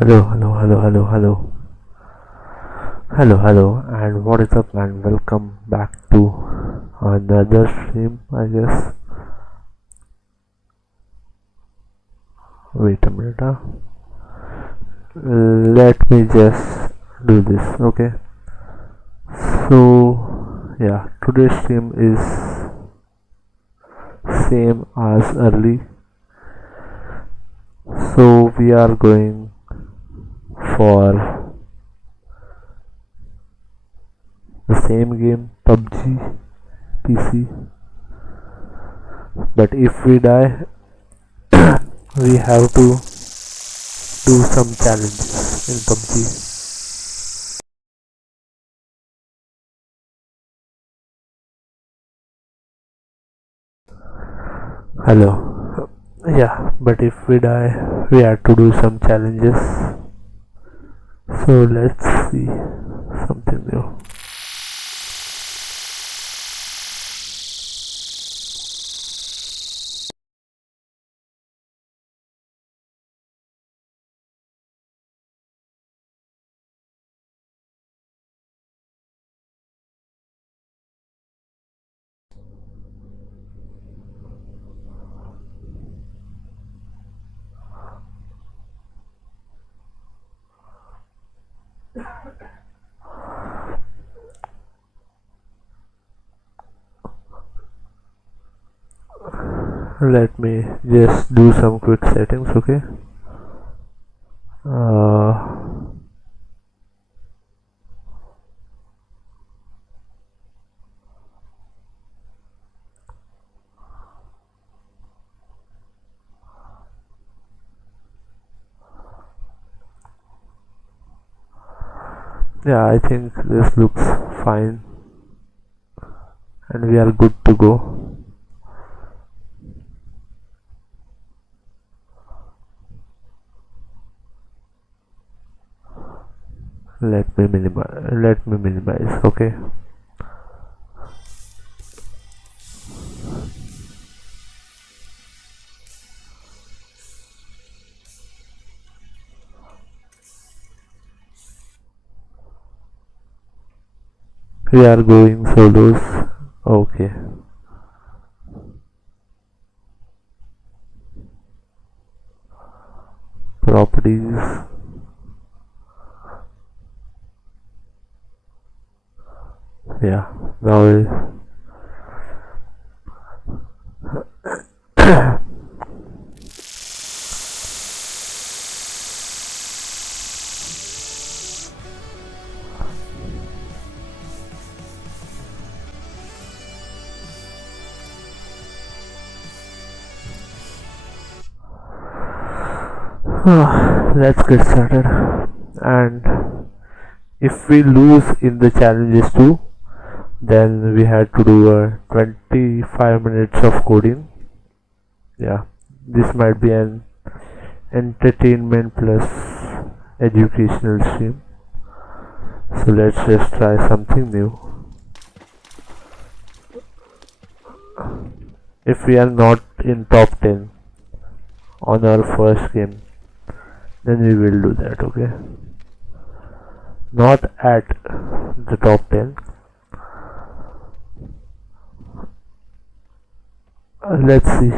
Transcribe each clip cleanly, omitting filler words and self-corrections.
Hello, hello, hello, hello, hello, hello, hello, and what is up, and welcome back to another stream, I guess. Wait a minute, let me just do this, okay? So, yeah, today's stream is same as early. So, we are going for the same game, PUBG PC. But if we die, we have to do some challenges in PUBG. Hello. Yeah, but if we die, we have to do some challenges. So let's see something new. Let me just do some quick settings, okay? Yeah, I think this looks fine and we are good to go. Let me minimize, okay? We are going solos, okay. Properties. Yeah, now let's get started. And if we lose in the challenges too, then we had to do a 25 minutes of coding. Yeah, this might be an entertainment plus educational stream. So let's just try something new. If we are not in top 10 on our first game, then we will do that, okay? Not at the top 10. Let's see.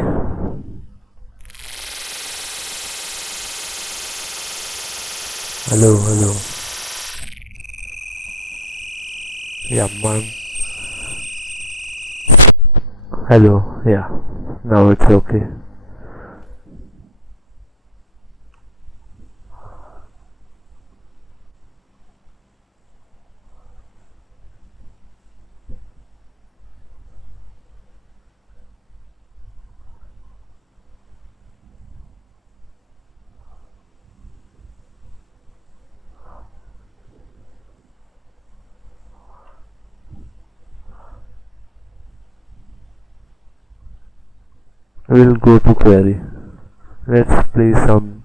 Hello. Yeah, man. Hello, yeah. Now it's okay. We'll go to query. Let's play some.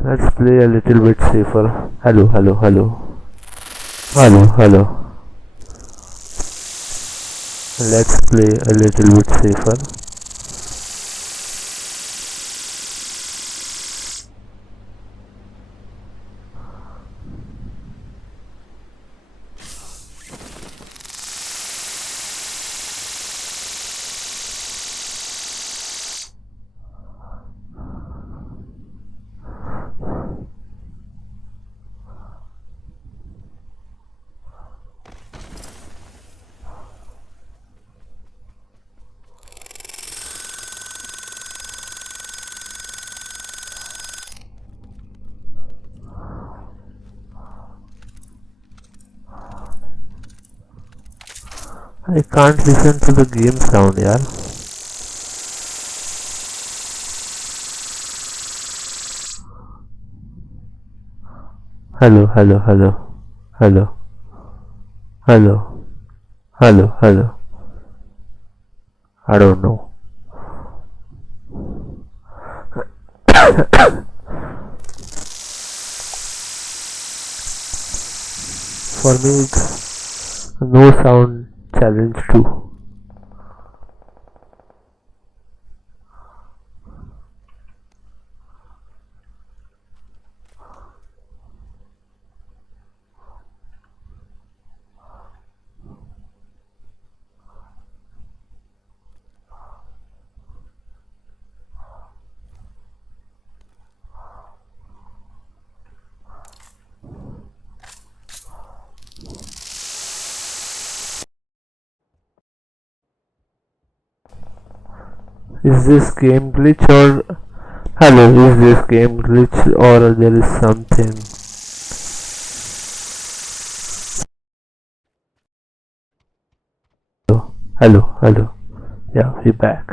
Let's play a little bit safer. Hello. Let's play a little bit safer. I can't listen to the game sound, yeah. Hello, hello, hello, hello, hello, hello, hello. I don't know. For me, it's no sound challenge too. Is this game glitch or hello? Is this game glitch or there is something? Hello, hello, hello. Yeah, we back.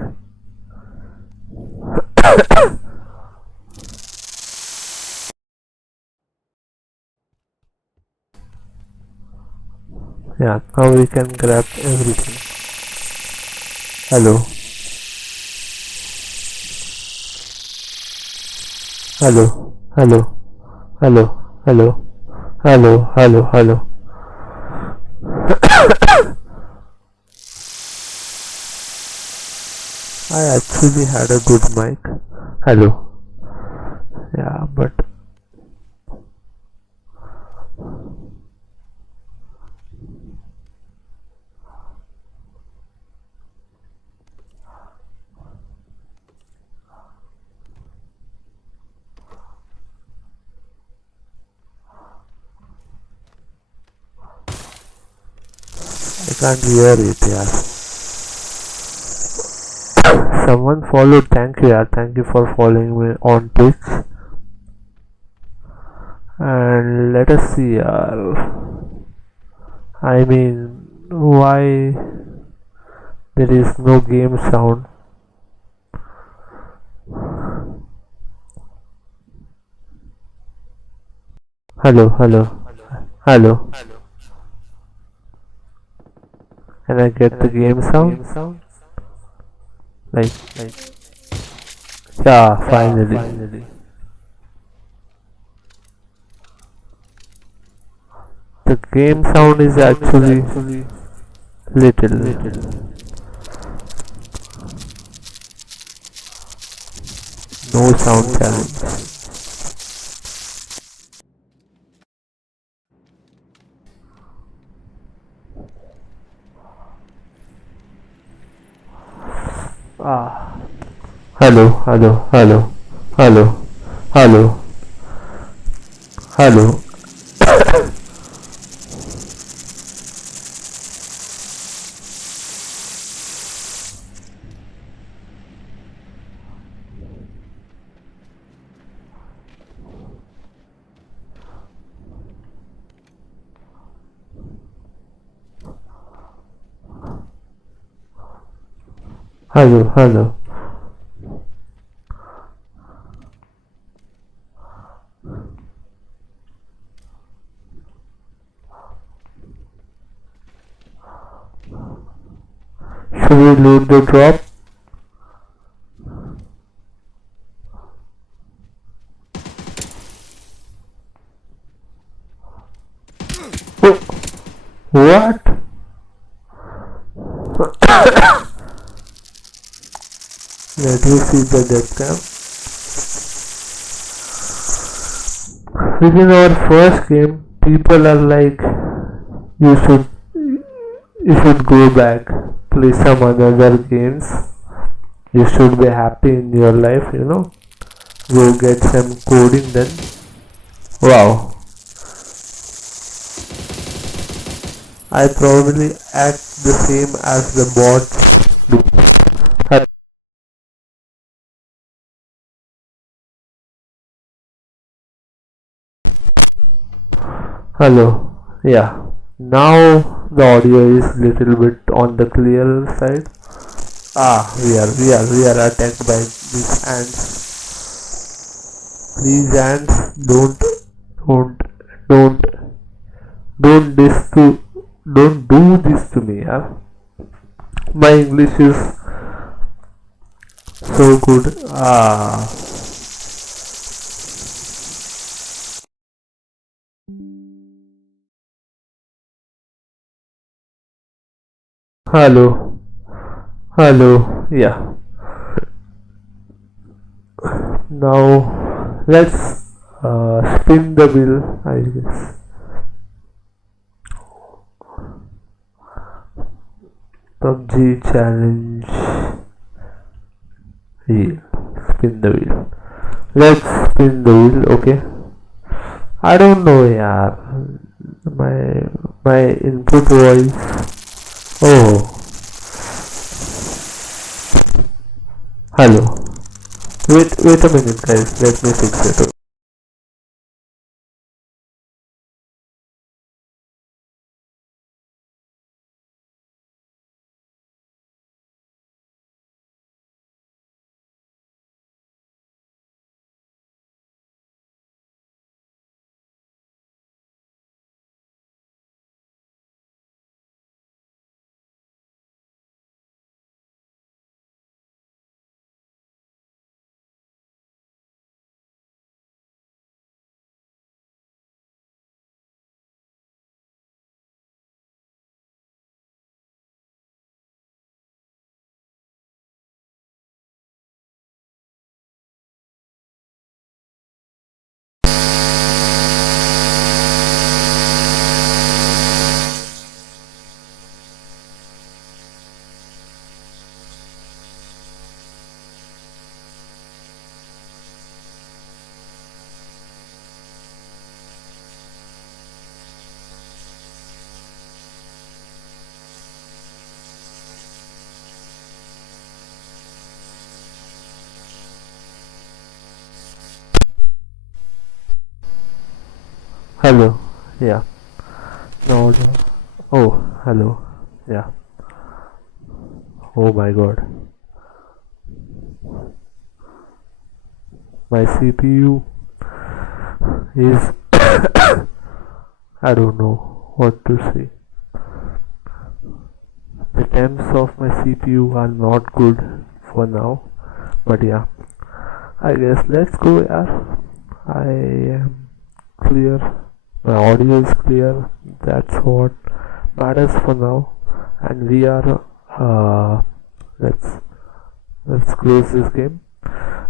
Yeah, now we can grab everything. Hello, hello, hello, hello, hello, hello, hello, hello. I actually had a good mic. Hello. Yeah, but I can't hear it. Yeah. Someone followed. Thank you. Yeah. Thank you for following me on Twitch. And let us see. I mean, why there is no game sound? Hello, hello, hello. Can I get the game sound? Like, yeah, finally. The game sound is actually little. No sound challenge. Ah. Hello, hello, hello, hello, hello, hello. Hello, hello. Should we loot the drop? Oh, what? Let me see the death cam. Within our first game, people are like, you should go back, play some other games. You should be happy in your life, Go get some coding done. Wow. I probably act the same as the bots do. Hello. Yeah. Now the audio is little bit on the clearer side. We are attacked by these ants. These ants don't don't don't this to don't do this to me. Yeah? My English is so good. Hello, hello. Yeah. Now let's spin the wheel. I guess. PUBG challenge. Wheel. Spin the wheel. Let's spin the wheel. Okay. I don't know, yeah. My input voice. Oh, hello. Wait a minute, guys. Let me fix it. Hello. Yeah. No. Oh, hello. Yeah. Oh my god. My CPU is I don't know what to say. The temps of my CPU are not good for now, but yeah, I guess let's go. Yeah, I am clear. My audio is clear. That's what matters for now, and we are. Let's close this game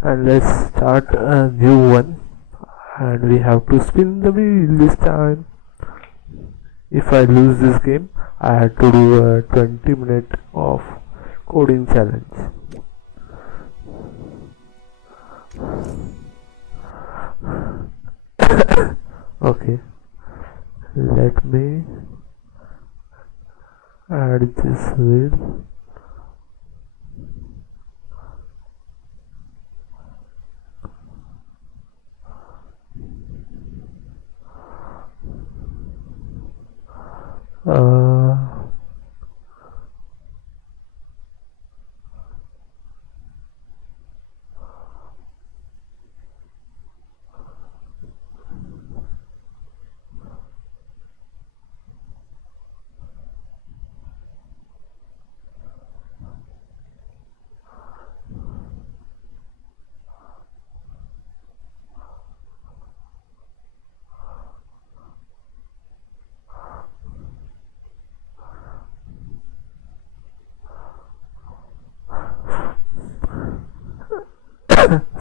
and let's start a new one. And we have to spin the wheel this time. If I lose this game, I had to do a 20-minute of coding challenge. Okay, let me add this wheel.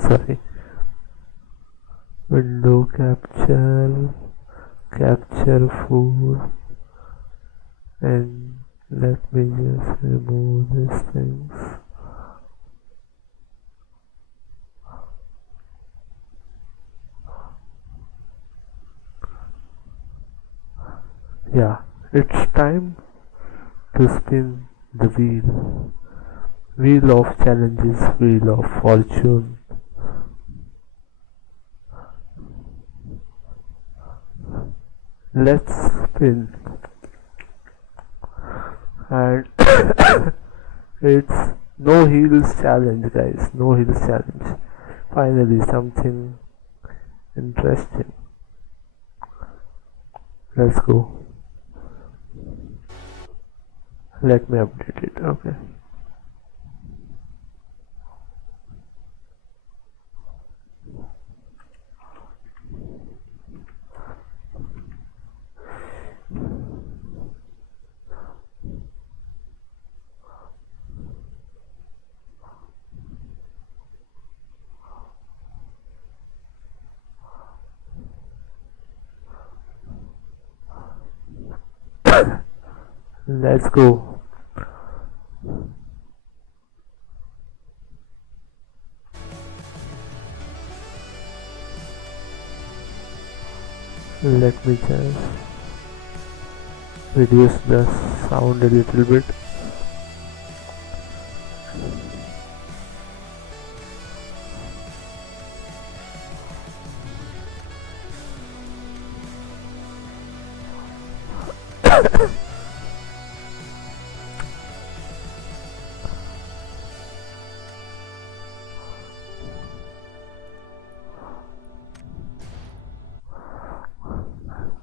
Sorry. Window capture food, and let me just remove these things. Yeah, it's time to spin the wheel of challenges, wheel of fortune. Let's spin. and it's no heals challenge, guys. No heals challenge. Finally, something interesting. Let's go. Let me update it. Okay. Let's go. Let me just reduce the sound a little bit.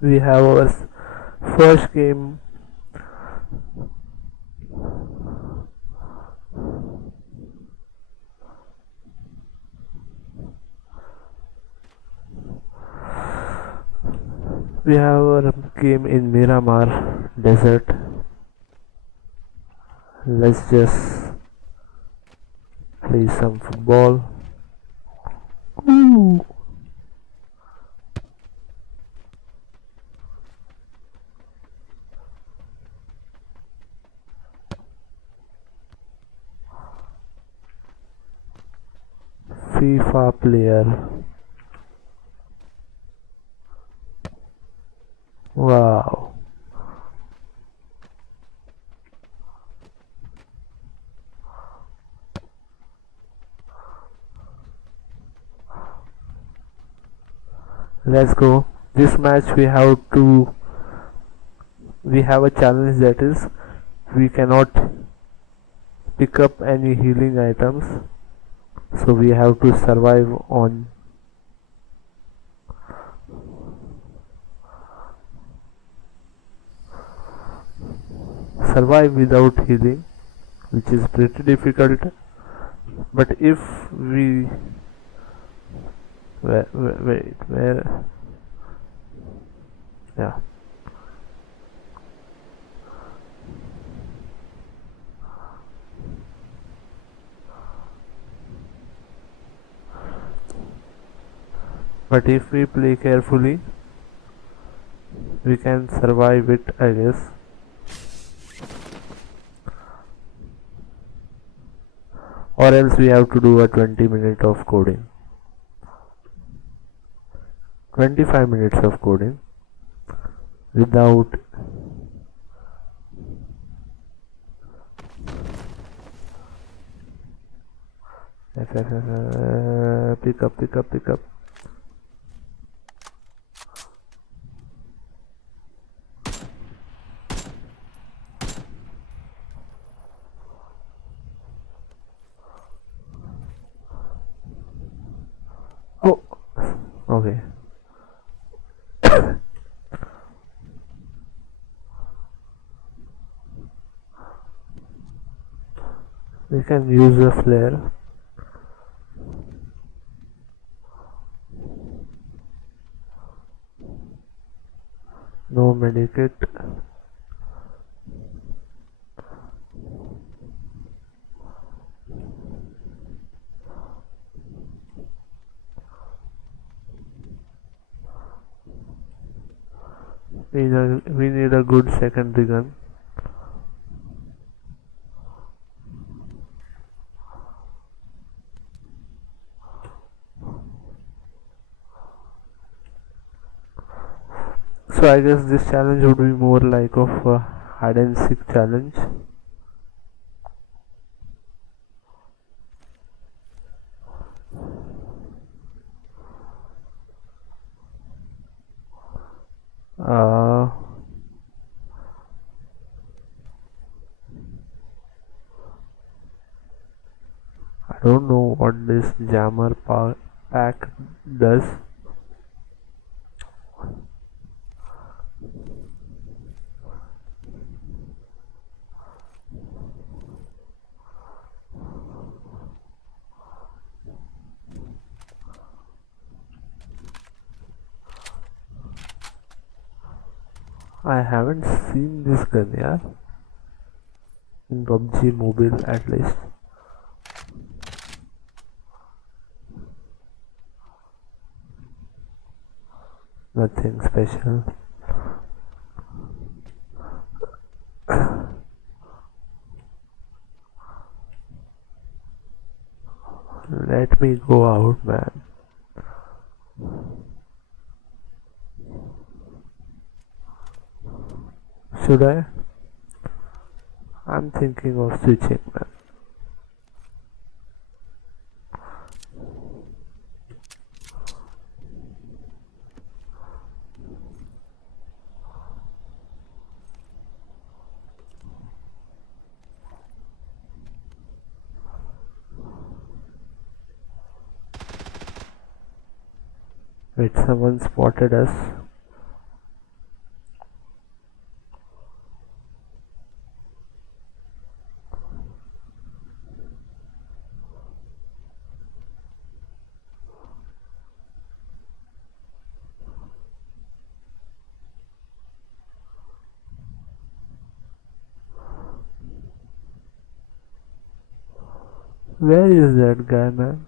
We have our first game. We have our game in Miramar Desert. Let's just play some football. Ooh. FIFA player. Wow. Let's go. This match we have a challenge, that is we cannot pick up any healing items, so we have to survive without healing, which is pretty difficult. But if we where yeah, but if we play carefully we can survive it, I guess. Or else we have to do a 20 minutes of coding, 25 minutes of coding without pick up. Oh, okay. We can use a flare. No medikit. We need a good secondary gun. So I guess this challenge would be more like of a hide and seek challenge. don't know what this jammer pack does. I haven't seen this gun, yeah, in PUBG Mobile at least. Nothing special. Let me go out, man. Should I? I'm thinking of switching, man. Wait, someone spotted us. Where is that guy, man?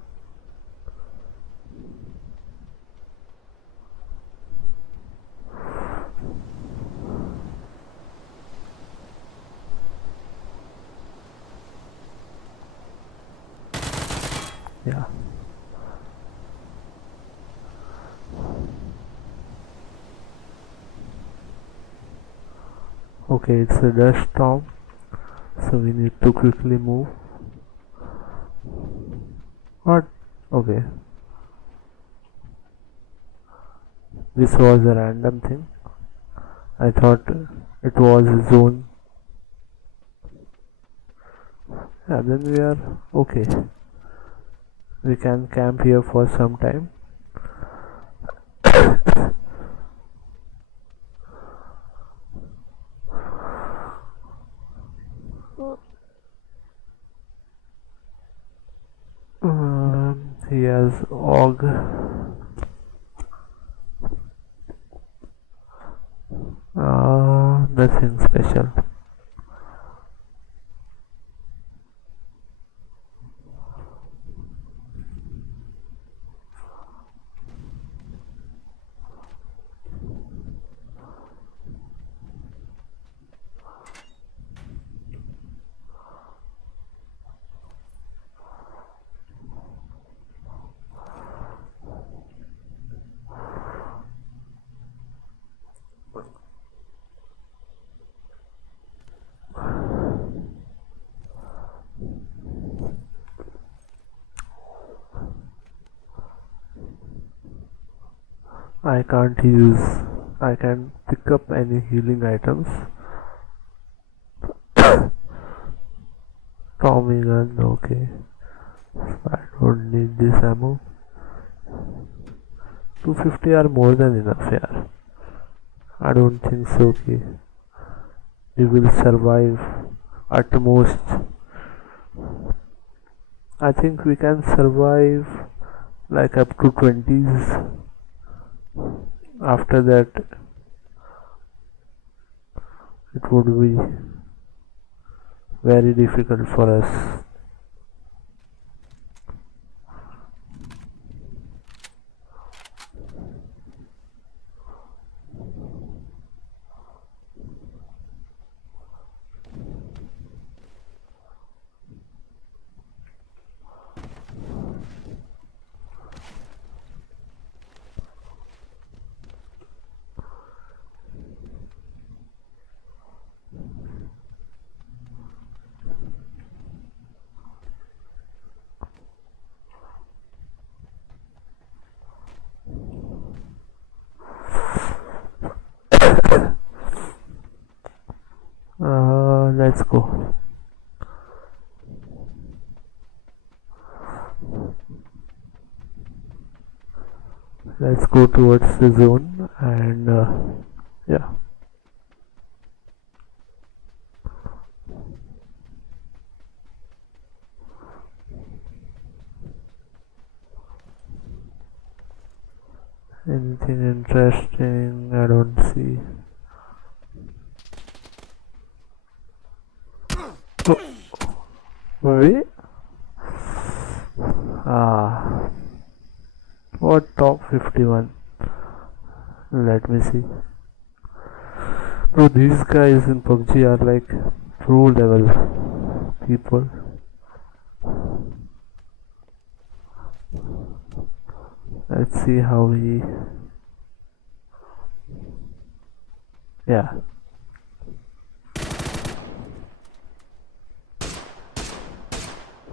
Yeah. Okay, it's a dust storm, so we need to quickly move. What? Okay. This was a random thing. I thought it was a zone. Yeah, then we are okay. We can camp here for some time. He has AUG. Nothing special. I can't pick up any healing items. Tommy gun, okay. I don't need this ammo. 250 are more than enough, yeah. I don't think so, okay. We will survive at most. I think we can survive like up to 20s. After that it would be very difficult for us. Let's go. let's go towards the zone and yeah. Anything interesting? I don't see. Oh, wait. Ah, what top 51? Let me see. Bro, these guys in PUBG are like pro level people. Let's see how he. Yeah.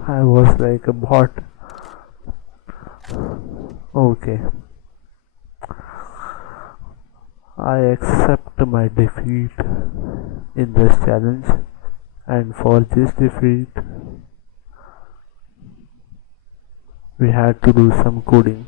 I was like a bot. Okay. I accept my defeat in this challenge, and for this defeat we had to do some coding.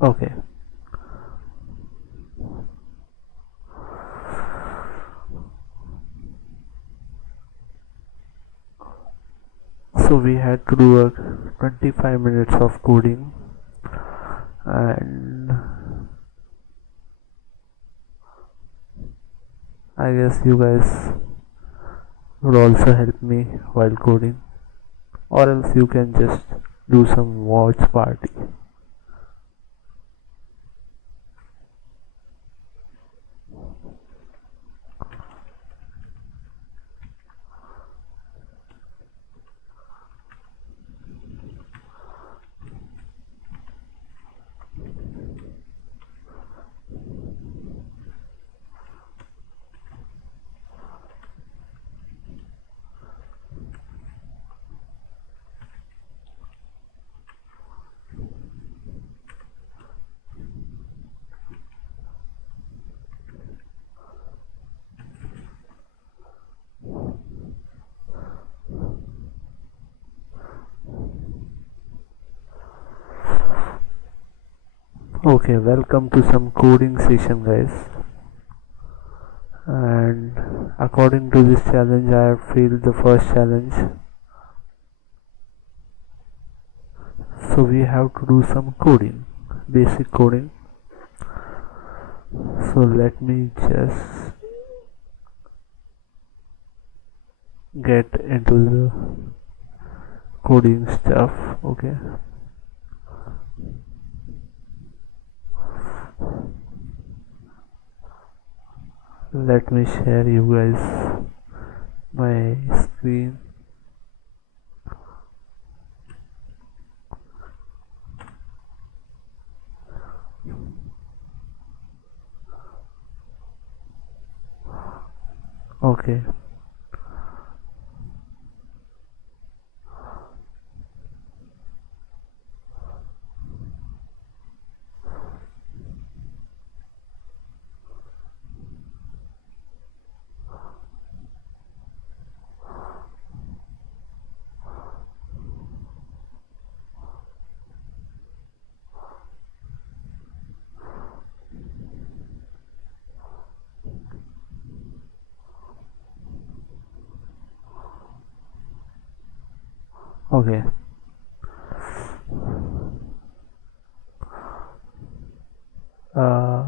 Okay. So we had to do a 25 minutes of coding, and I guess you guys would also help me while coding, or else you can just do some watch party. Okay, welcome to some coding session, guys. And according to this challenge, I have failed the first challenge. So we have to do some coding, basic coding. So let me just get into the coding stuff. Okay. Let me share you guys my screen. Okay. Okay. Uh,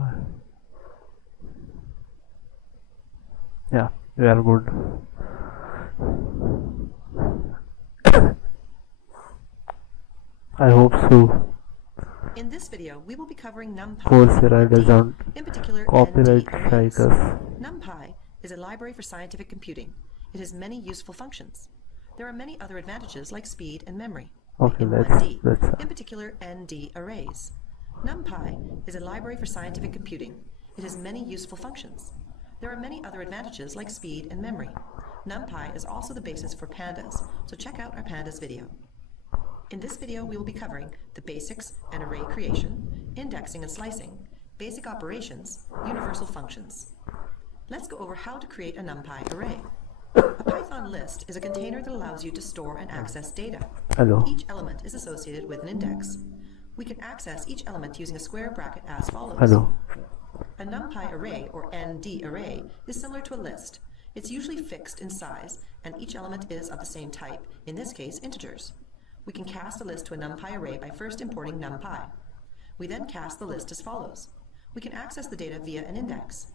yeah, we are good. I hope so. In this video, we will be covering NumPy, Coursera doesn't in particular copyright ND strike arrays. us. NumPy is a library for scientific computing. It has many useful functions. There are many other advantages like speed and memory. Okay, in let's 1D, in particular ND arrays. NumPy is a library for scientific computing. It has many useful functions. There are many other advantages like speed and memory. NumPy is also the basis for pandas, so check out our pandas video. In this video, we will be covering the basics and array creation, indexing and slicing, basic operations, universal functions. Let's go over how to create a NumPy array. A Python list is a container that allows you to store and access data. Hello. Each element is associated with an index. We can access each element using a square bracket as follows. Hello. A NumPy array, or ND array, is similar to a list. It's usually fixed in size, and each element is of the same type, in this case integers. We can cast a list to a NumPy array by first importing NumPy. We then cast the list as follows. We can access the data via an index.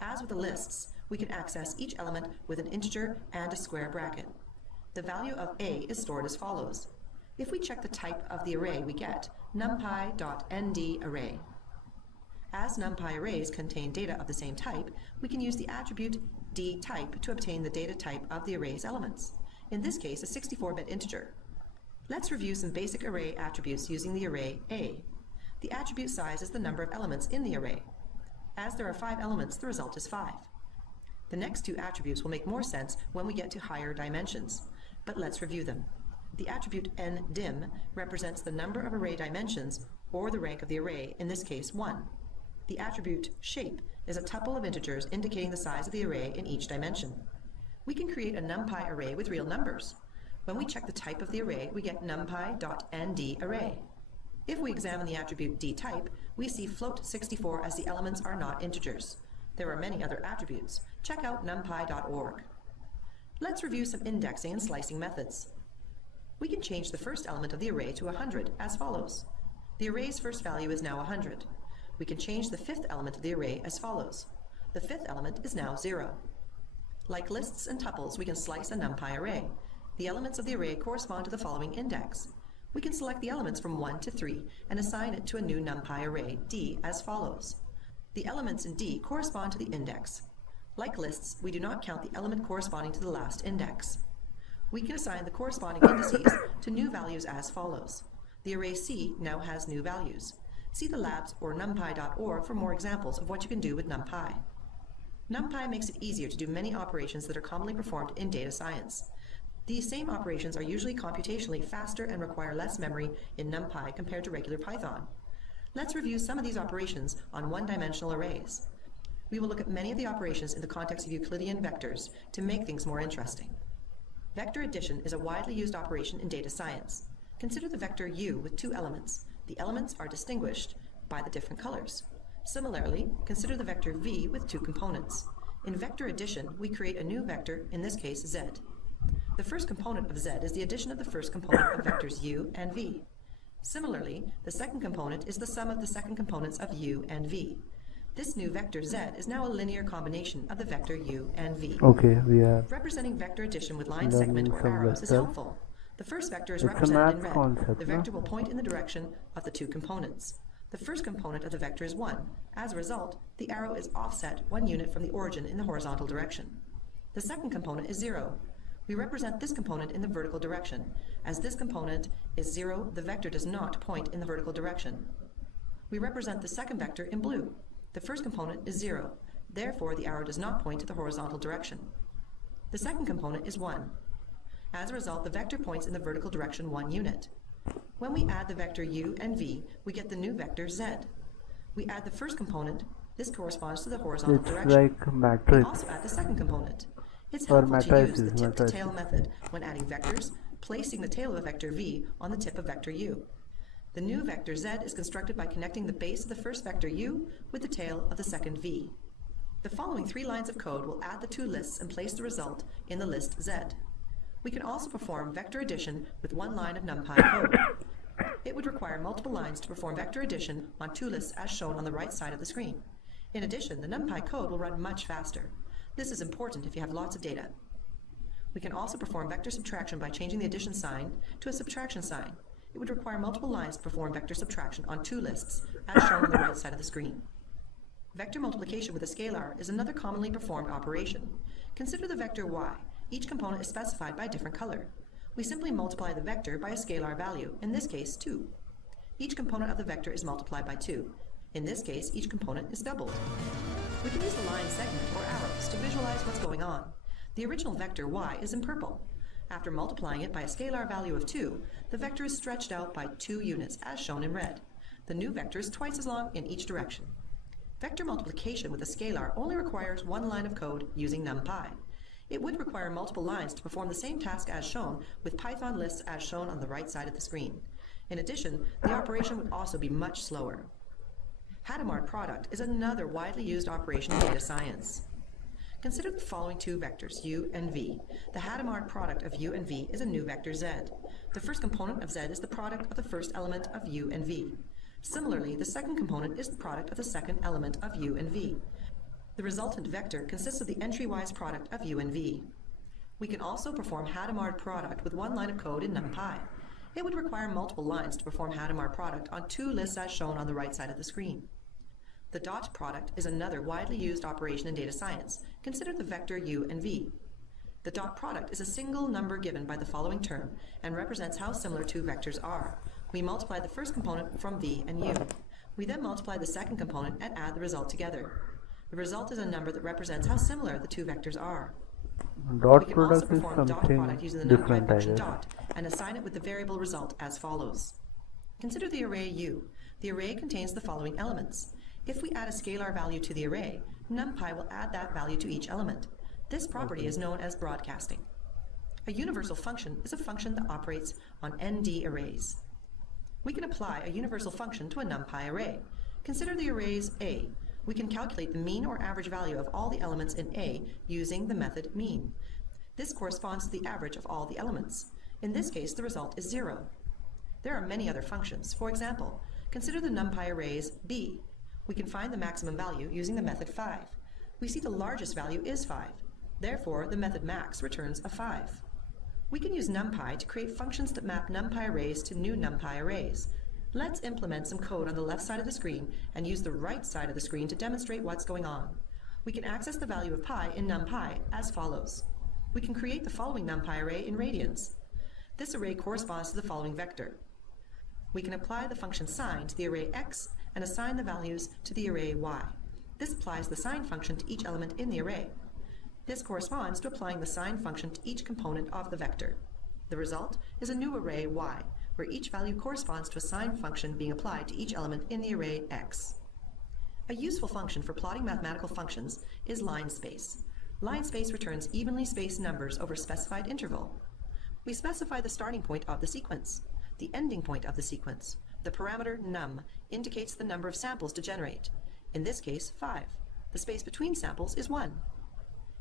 As with the lists, we can access each element with an integer and a square bracket. The value of A is stored as follows. If we check the type of the array, we get numpy.ndArray. As NumPy arrays contain data of the same type, we can use the attribute dType to obtain the data type of the array's elements. In this case, a 64-bit integer. Let's review some basic array attributes using the array A. The attribute size is the number of elements in the array. As there are 5 elements, the result is 5. The next 2 attributes will make more sense when we get to higher dimensions, but let's review them. The attribute ndim represents the number of array dimensions or the rank of the array, in this case 1. The attribute shape is a tuple of integers indicating the size of the array in each dimension. We can create a NumPy array with real numbers. When we check the type of the array, we get numpy.ndArray. If we examine the attribute dType, we see float64 as the elements are not integers. There are many other attributes. Check out numpy.org. Let's review some indexing and slicing methods. We can change the first element of the array to 100 as follows. The array's first value is now 100. We can change the 5th element of the array as follows. The 5th element is now 0. Like lists and tuples, we can slice a NumPy array. The elements of the array correspond to the following index. We can select the elements from 1 to 3 and assign it to a new NumPy array, D, as follows. The elements in D correspond to the index. Like lists, we do not count the element corresponding to the last index. We can assign the corresponding indices to new values as follows. The array C now has new values. See the labs or numpy.org for more examples of what you can do with NumPy. NumPy makes it easier to do many operations that are commonly performed in data science. These same operations are usually computationally faster and require less memory in NumPy compared to regular Python. Let's review some of these operations on one-dimensional arrays. We will look at many of the operations in the context of Euclidean vectors to make things more interesting. Vector addition is a widely used operation in data science. Consider the vector u with 2 elements. The elements are distinguished by the different colors. Similarly, consider the vector v with 2 components. In vector addition, we create a new vector, in this case z. The first component of z is the addition of the first component of vectors u and v. Similarly, the second component is the sum of the second components of u and v. This new vector z is now a linear combination of the vector u and v. Okay, we are representing vector addition with line segment or arrows is helpful. The first vector is represented in red. The vector will point in the direction of the 2 components. The first component of the vector is 1. As a result, the arrow is offset 1 unit from the origin in the horizontal direction. The second component is 0. We represent this component in the vertical direction. As this component is 0, the vector does not point in the vertical direction. We represent the second vector in blue. The first component is 0. Therefore, the arrow does not point to the horizontal direction. The second component is 1. As a result, the vector points in the vertical direction 1 unit. When we add the vector u and v, we get the new vector z. We add the first component. This corresponds to the horizontal direction. Like matrix. We also add the second component. It's helpful to use the tip-to-tail method when adding vectors, placing the tail of a vector v on the tip of vector u. The new vector z is constructed by connecting the base of the first vector u with the tail of the second v. The following 3 lines of code will add the 2 lists and place the result in the list z. We can also perform vector addition with one line of NumPy code. It would require multiple lines to perform vector addition on two lists as shown on the right side of the screen. In addition, the NumPy code will run much faster. This is important if you have lots of data. We can also perform vector subtraction by changing the addition sign to a subtraction sign. It would require multiple lines to perform vector subtraction on two lists, as shown on the right side of the screen. Vector multiplication with a scalar is another commonly performed operation. Consider the vector y. Each component is specified by a different color. We simply multiply the vector by a scalar value, in this case 2. Each component of the vector is multiplied by 2. In this case, each component is doubled. We can use the line segment or arrows to visualize what's going on. The original vector y is in purple. After multiplying it by a scalar value of 2, the vector is stretched out by 2 units as shown in red. The new vector is twice as long in each direction. Vector multiplication with a scalar only requires one line of code using NumPy. It would require multiple lines to perform the same task as shown with Python lists as shown on the right side of the screen. In addition, the operation would also be much slower. Hadamard product is another widely used operation in data science. Consider the following two vectors, u and v. The Hadamard product of u and v is a new vector z. The first component of z is the product of the first element of u and v. Similarly, the second component is the product of the second element of u and v. The resultant vector consists of the entry-wise product of u and v. We can also perform Hadamard product with one line of code in NumPy. It would require multiple lines to perform Hadamard product on two lists as shown on the right side of the screen. The dot product is another widely used operation in data science. Consider the vector u and v. The dot product is a single number given by the following term and represents how similar two vectors are. We multiply the first component from v and u. We then multiply the second component and add the result together. The result is a number that represents how similar the two vectors are. Dot We can also product is perform dot something product using the NumPy different, I function guess. dot and assign it with the variable result as follows. Consider the array u. The array contains the following elements. If we add a scalar value to the array, NumPy will add that value to each element. This property is known as broadcasting. A universal function is a function that operates on ND arrays. We can apply a universal function to a NumPy array. Consider the arrays A. We can calculate the mean or average value of all the elements in A using the method mean. This corresponds to the average of all the elements. In this case, the result is 0. There are many other functions. For example, consider the NumPy arrays B. We can find the maximum value using the method 5. We see the largest value is 5. Therefore, the method max returns a 5. We can use NumPy to create functions that map NumPy arrays to new NumPy arrays. Let's implement some code on the left side of the screen and use the right side of the screen to demonstrate what's going on. We can access the value of pi in NumPy as follows. We can create the following NumPy array in radians. This array corresponds to the following vector. We can apply the function sign to the array x and assign the values to the array y. This applies the sign function to each element in the array. This corresponds to applying the sign function to each component of the vector. The result is a new array y, where each value corresponds to a sign function being applied to each element in the array x. A useful function for plotting mathematical functions is line space. Line space returns evenly spaced numbers over a specified interval. We specify the starting point of the sequence, the ending point of the sequence. The parameter num indicates the number of samples to generate. In this case, 5. The space between samples is 1.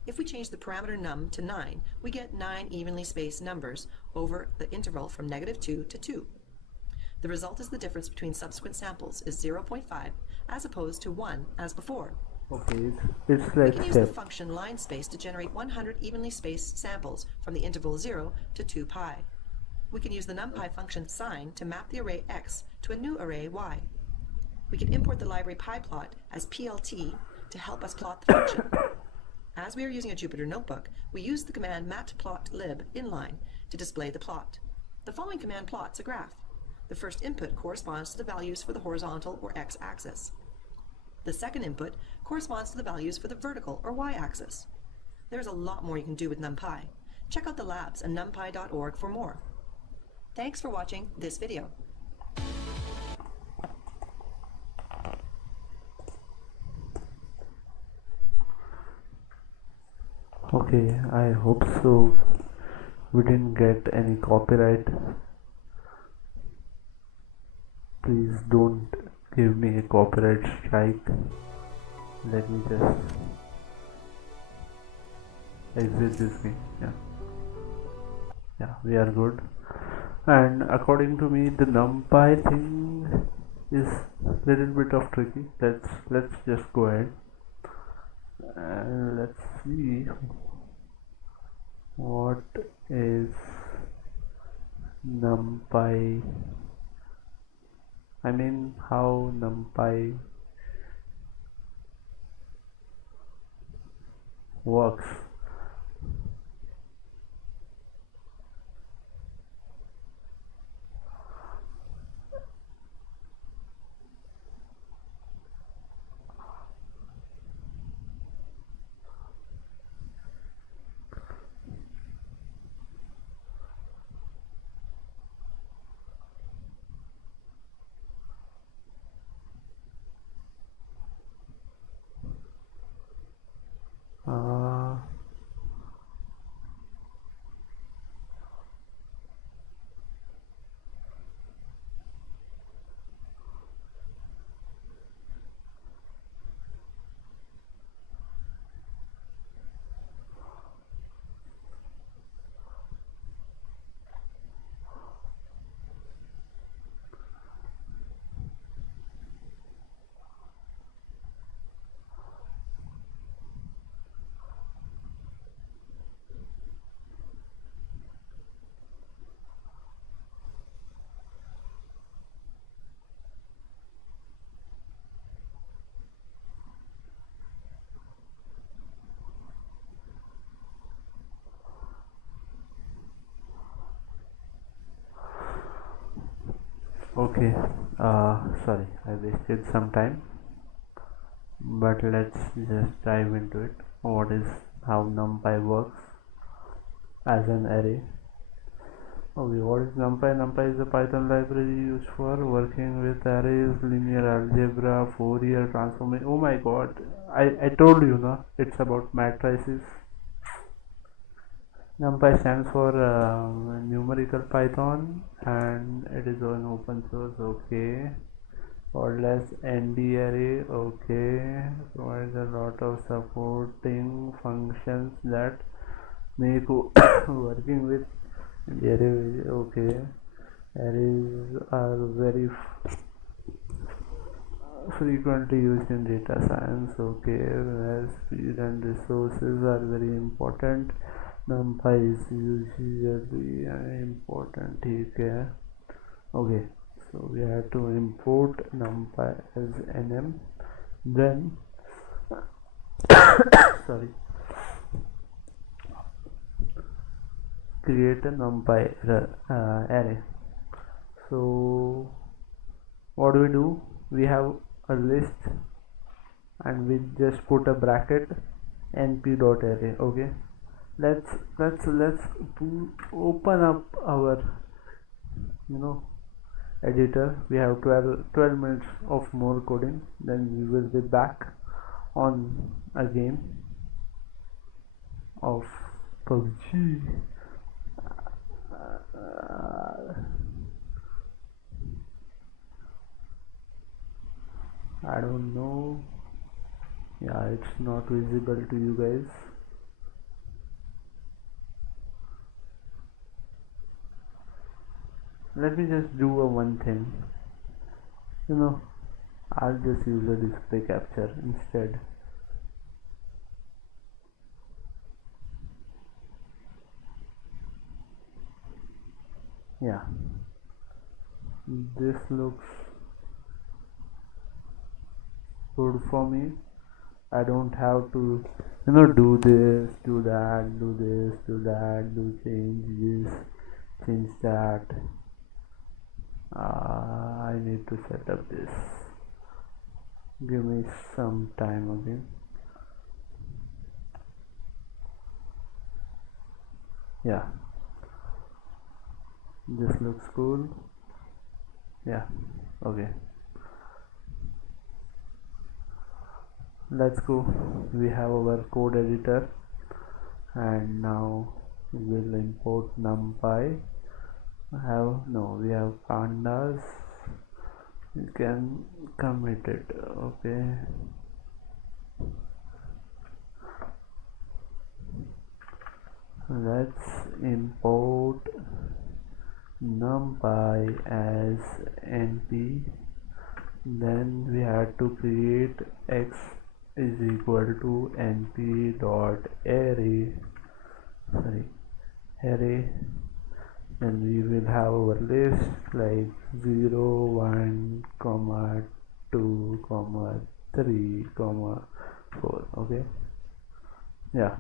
If we change the parameter num to 9, we get 9 evenly spaced numbers over the interval from -2 to 2. The result is the difference between subsequent samples is 0.5 as opposed to 1 as before. Okay, it's We like can use the step. function line space to generate 100 evenly spaced samples from the interval 0 to 2 pi. We can use the NumPy function sign to map the array x to a new array y. We can import the library pyplot as plt to help us plot the function. As we are using a Jupyter notebook, we use the command matplotlib inline to display the plot. The following command plots a graph. The first input corresponds to the values for the horizontal or x-axis. The second input corresponds to the values for the vertical or y-axis. There's a lot more you can do with NumPy. Check out the labs at numpy.org for more. Thanks for watching this video. Okay, I hope so. We didn't get any copyright. Please don't give me a copyright strike. Let me just exit this game. Yeah. Yeah, we are good. And according to me, the numpy thing is little bit of tricky. Let's just go ahead and let's see what is numpy. I mean, how numpy works. Uh, okay. Sorry, I wasted some time, but let's just dive into it. What is how numpy works as an array? Okay, what is NumPy? NumPy is a Python library used for working with arrays, linear algebra, Fourier transformation. Oh my god, I told you, no? It's about matrices. NumPy stands for numerical Python and it is an open source. Okay. Cordless ND array. Okay. Provides a lot of supporting functions that make working with array. Okay. Arrays are very frequently used in data science. Okay, where speed and resources are very important. NumPy is usually important. Okay, okay. So we have to import NumPy as nm. Then sorry, create a NumPy array. So what do? We have a list and we just put a bracket np.array. Okay, let's open up our editor. We have 12 minutes of more coding, then we will be back on a game of PUBG. I don't know. Yeah, it's not visible to you guys. Let me just do one thing. I'll just use a display capture instead. Yeah, this looks good for me. I don't have to do this, do that, do this, do that, do change this, change that. I need to set up this. Give me some time again. Yeah, this looks cool. Yeah, okay, let's go. We have our code editor and now we'll import numpy. We have pandas. You can commit it. Okay, let's import numpy as np. Then we have to create x is equal to np dot array, array. Then we will have our list like 0 1 comma 2 comma 3 comma 4. Okay, yeah.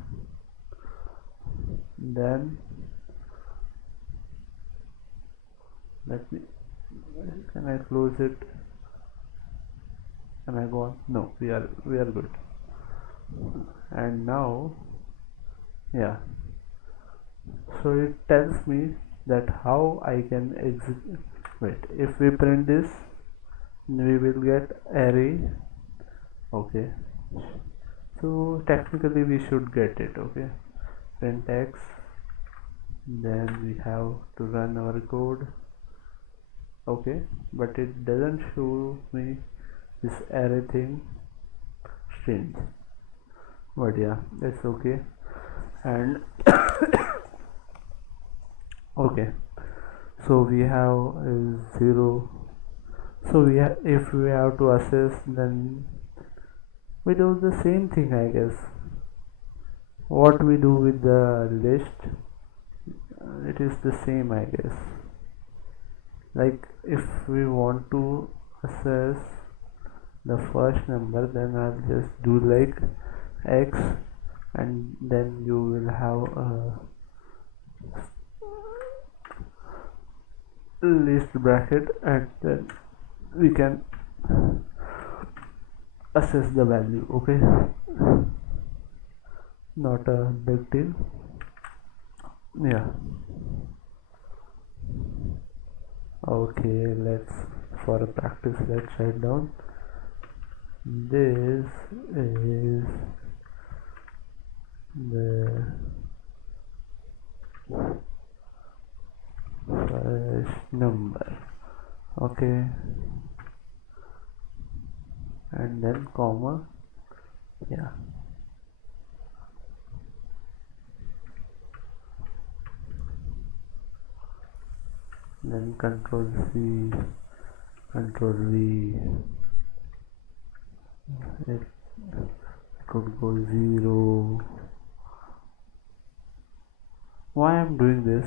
Then let me, can I close it? Can I go on? No, we are good. And now, yeah, so it tells me that how I can execute. Wait, if we print this, we will get array. Okay, so technically we should get it. Okay, print x, then we have to run our code. Okay, but it doesn't show me this array thing, strange, but yeah, that's okay. And okay, so we have 0. So if we have to assess, then we do the same thing, I guess. What we do with the list, it is the same, I guess. Like if we want to assess the first number, then I'll just do like x, and then you will have a list bracket, and then we can assess the value. Okay, not a big deal. Yeah, okay, for a practice, let's write down this is the first number. Okay, and then comma, yeah, then control C, control V, it could go 0. Why I'm doing this?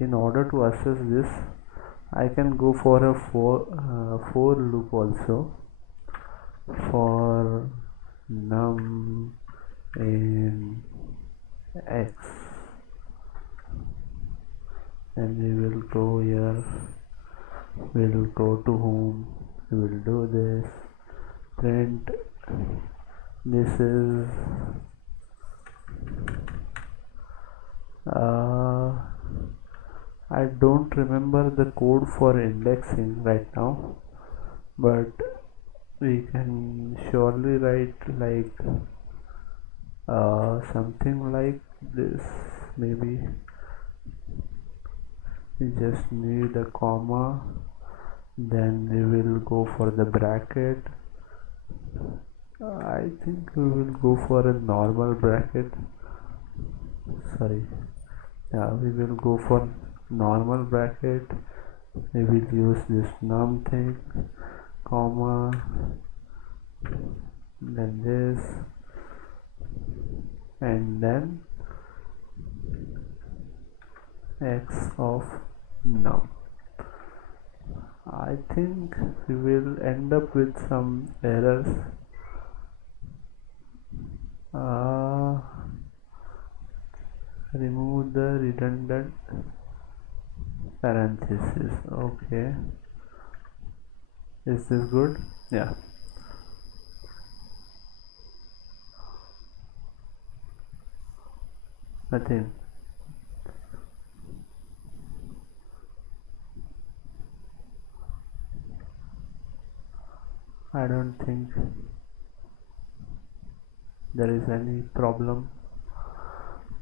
In order to assess this, I can go for a for loop also. For num in x, and we will go here, we will go to home, we will do this, print, this is I don't remember the code for indexing right now, but we can surely write like something like this. Maybe we just need a comma, then we will go for the bracket. I think we will go for a normal bracket. Yeah, we will go for normal bracket. We will use this num thing, comma, then this, and then x of num. I think we will end up with some errors. Remove the redundant parenthesis. Okay, is this good? Yeah, nothing. I don't think there is any problem.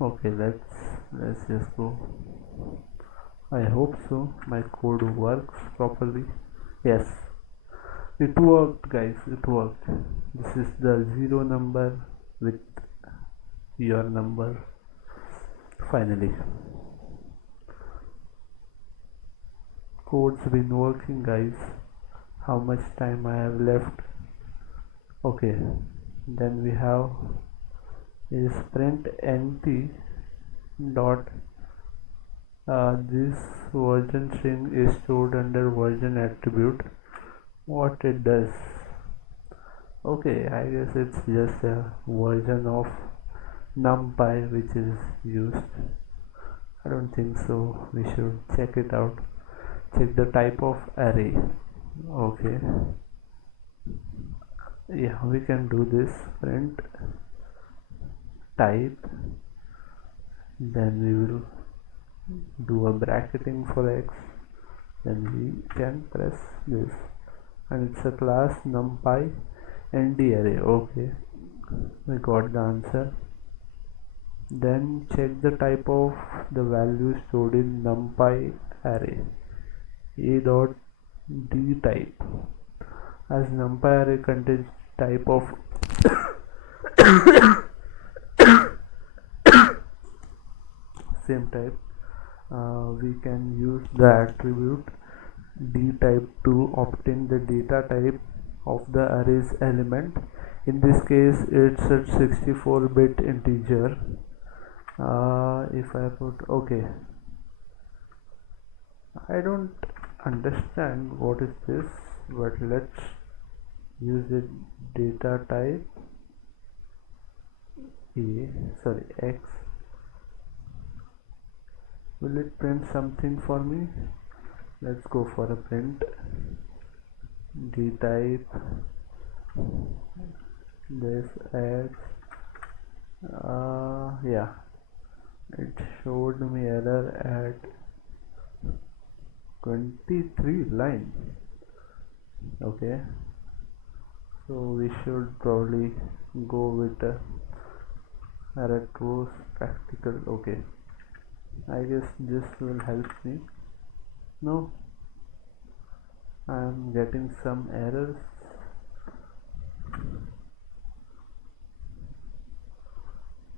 Okay, let's just go. I hope so my code works properly. Yes, it worked, guys, it worked. This is the 0 number with your number finally. Code's been working, guys. How much time I have left? Okay, then we have is print nt dot this version string is stored under version attribute. What it does? Okay, I guess it's just a version of numpy which is used. I don't think so. We should check it out. Check the type of array. Okay, yeah, we can do this. Print type, then we will do a bracketing for x, then we can press this, and it's a class numpy nd array. Okay, we got the answer. Then check the type of the value stored in numpy array. A dot d type, as numpy array contains type of same type, we can use the attribute d type to obtain the data type of the array's element. In this case it's a 64-bit integer. If I put okay, I don't understand what is this, but let's use the data type x. Will it print something for me? Let's go for a print d type this x. Yeah, it showed me error at 23 line. Okay, so we should probably go with a retrospectical. Okay, I guess this will help me. No, I am getting some errors.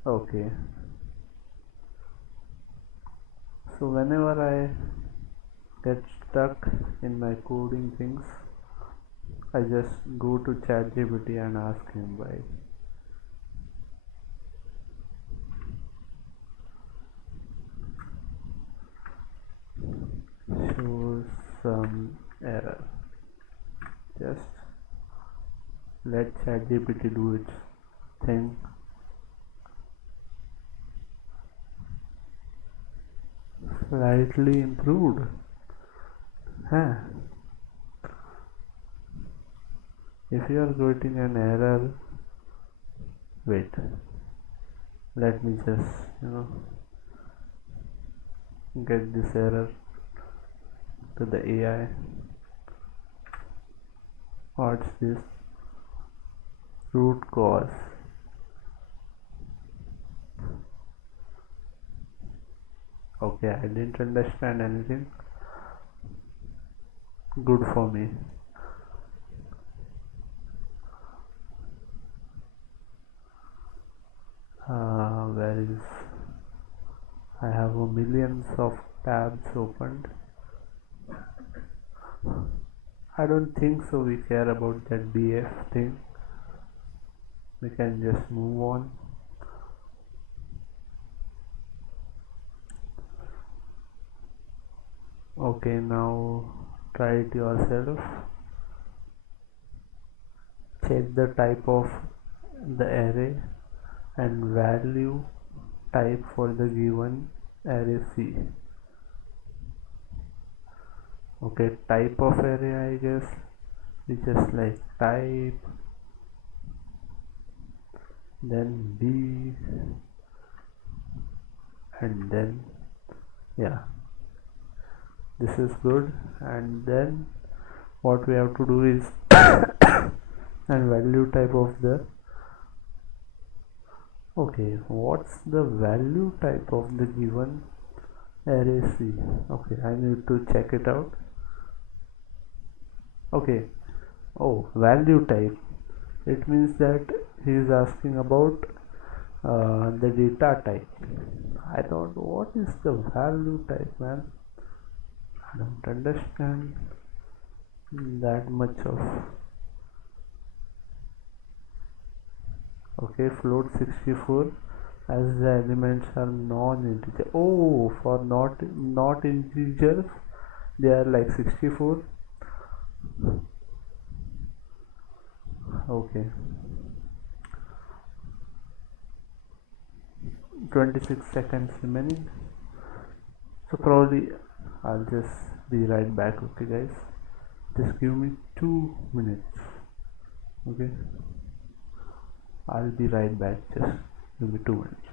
Okay, so whenever I get stuck in my coding things, I just go to ChatGPT and ask him why. Shows some error. Just let ChatGPT do its thing. Slightly improved. Huh. If you are getting an error, wait, let me just get this error to the AI. What's this? Root cause. Okay, I didn't understand anything. Good for me. Where is, I have millions of tabs opened. I don't think so we care about that df thing. We can just move on. Okay, now try it yourself. Check the type of the array and value type for the given array C. Okay, type of array, I guess we just like type, then B, and then yeah, this is good. And then what we have to do is and value type of the, okay, what's the value type of the given array C? Okay, I need to check it out. Okay, oh, value type, it means that he is asking about the data type. I don't know what is the value type, man. I don't understand that much of. Okay, float 64 as the elements are non-integer. Oh, for not integers they are like 64. Okay, 26 seconds remaining, so probably I'll just be right back. Okay guys, just give me 2 minutes. Okay, I'll be right back, just give me 2 minutes.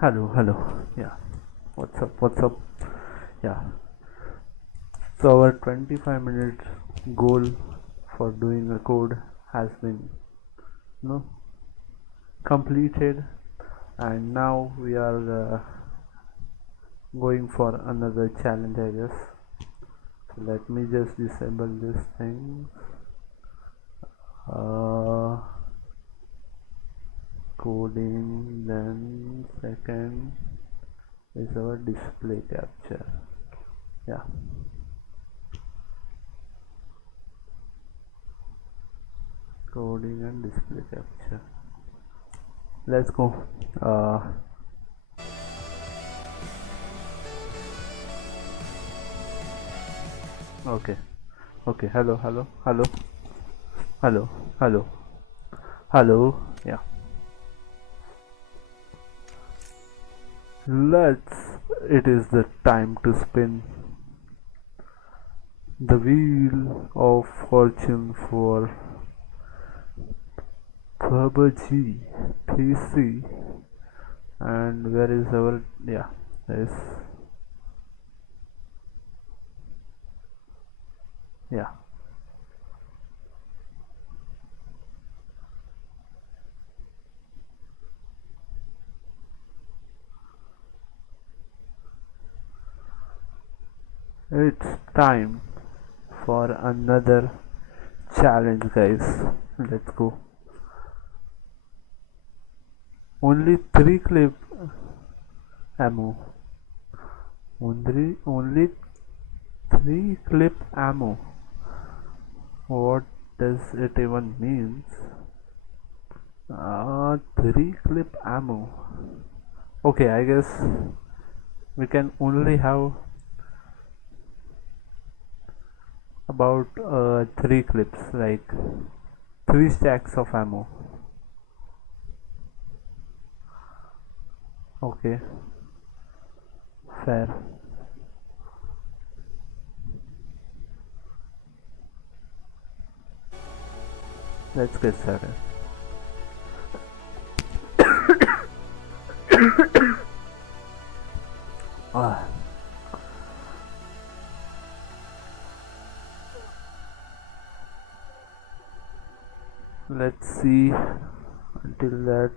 Hello, yeah, what's up, yeah. So our 25 minutes goal for doing a code has been, you know, completed, and now we are going for another challenge, I guess. So let me just disable this thing. uh, Coding then second is our display capture. Yeah, coding and display capture. Let's go. Okay, okay. Hello, hello, hello, hello, hello, hello. Yeah, let's. It is the time to spin the wheel of fortune for PUBG PC. And where is our, yeah, this, yeah, it's time for another challenge, guys. Let's go. Only 3 clip ammo. Only 3 clip ammo. What does it even mean? 3 clip ammo. Okay, I guess we can only have about 3 clips, like 3 stacks of ammo. Okay, fair. Let's get started. Ah. Let's see until that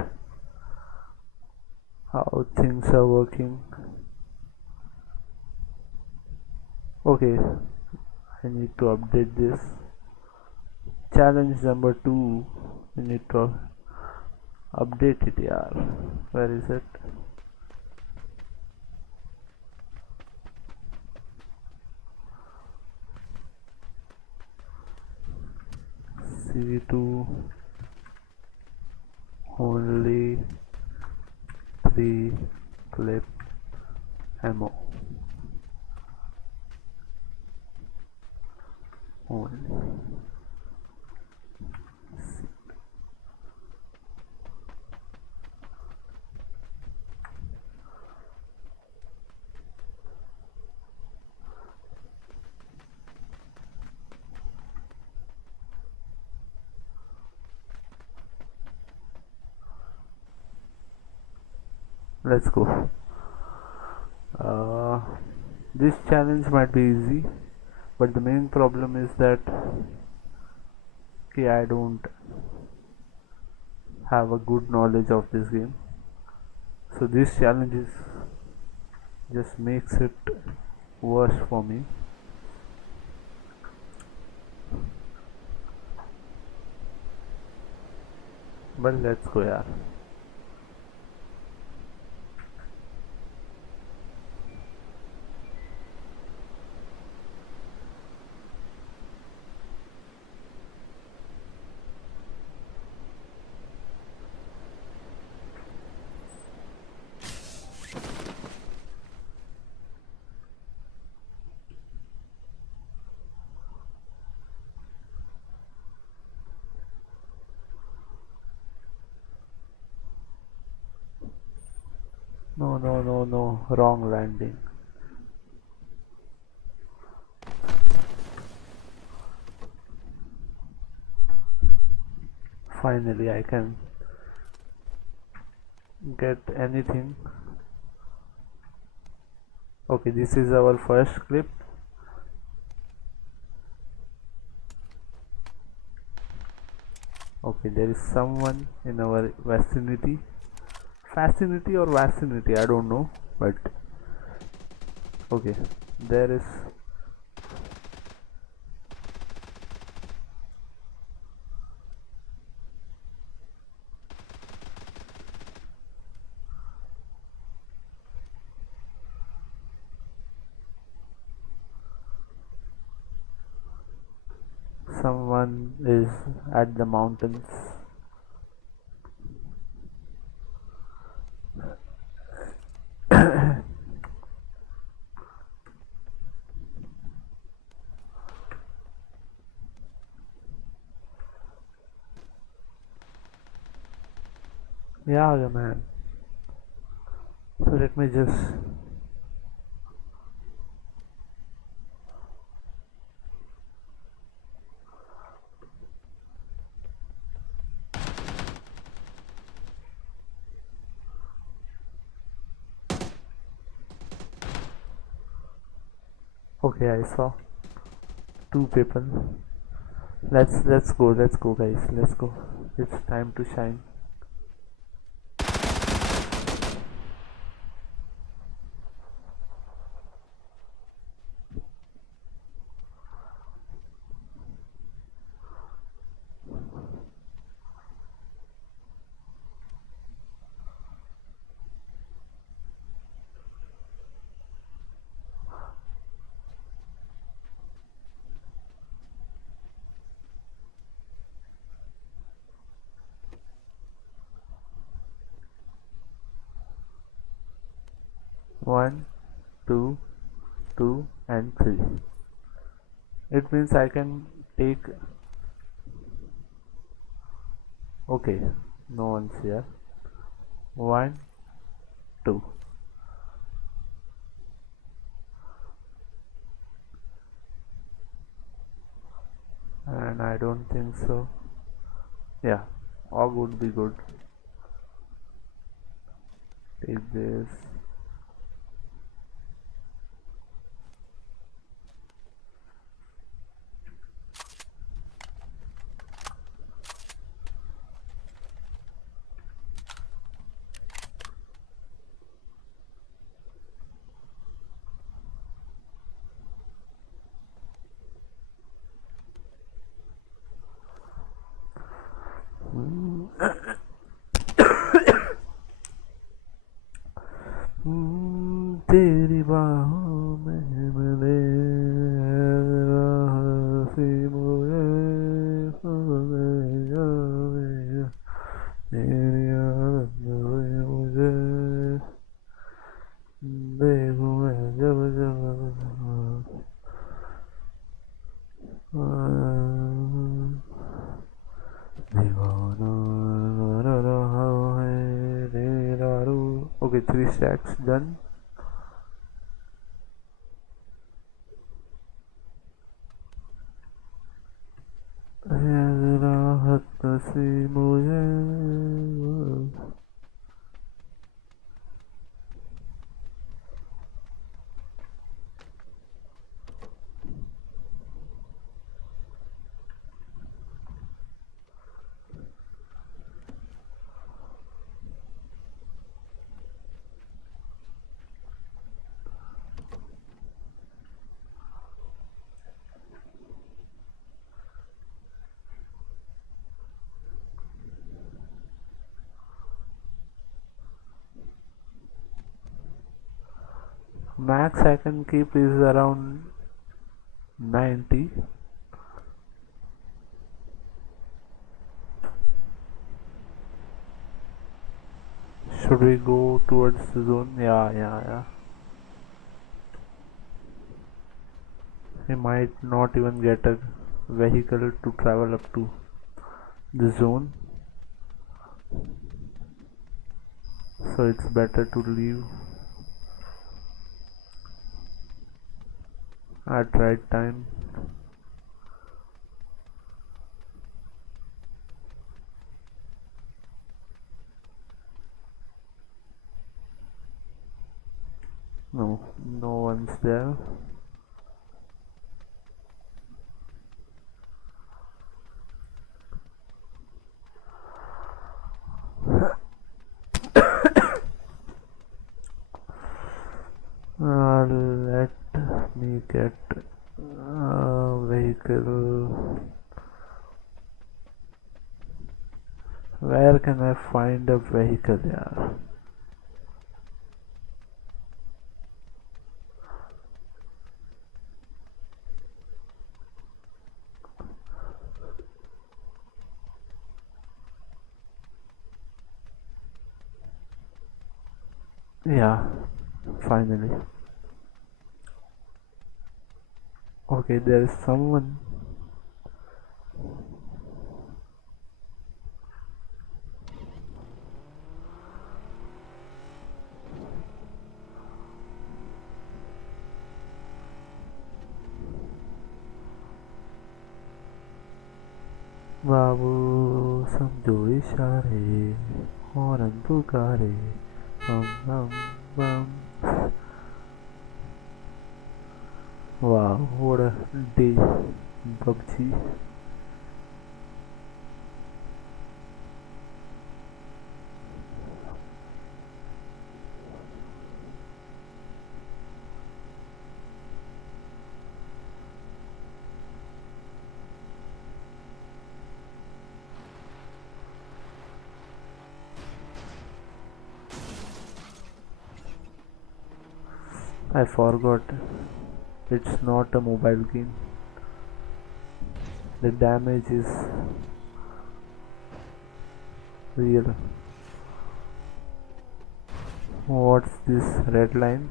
how things are working. Okay, I need to update this. Challenge number 2, we need to update it, yaar. Where is it? CV2 only 3 clip ammo only. Let's go. This challenge might be easy, but the main problem is that I don't have a good knowledge of this game, so this challenge is just makes it worse for me. But let's go, yaar. No, no, no, no, wrong landing. Finally, I can get anything. Okay, this is our first clip. Okay, there is someone in our vicinity. Fascinity or vicinity, I don't know, but okay, there is. Someone is at the mountains. Yeah, man. So let me just. Okay, I saw two people. Let's go, guys. Let's go. It's time to shine. One, two, two, and three. It means I can take. Okay, no one's here. One, two. And I don't think so. Yeah, all would be good. Take this. तेरी बाहों में मिले सी मुझे तेरी याद में मुझे देखूं मैं जब जब दीवाना रहा है तेरा रू. Okay, 3 stacks done. राहत सी मुझे. Max I can keep is around 90. Should we go towards the zone? Yeah. We might not even get a vehicle to travel up to the zone. So it's better to leave at right time. No one's there. Let me get a vehicle. Where can I find a vehicle? Yeah. Yeah, finally. Okay, there is someone. बाबू समझो इशारे horn पुकारे हम बम. Wow, what a day in PUBG. I forgot, it's not a mobile game. The damage is real. What's this red line?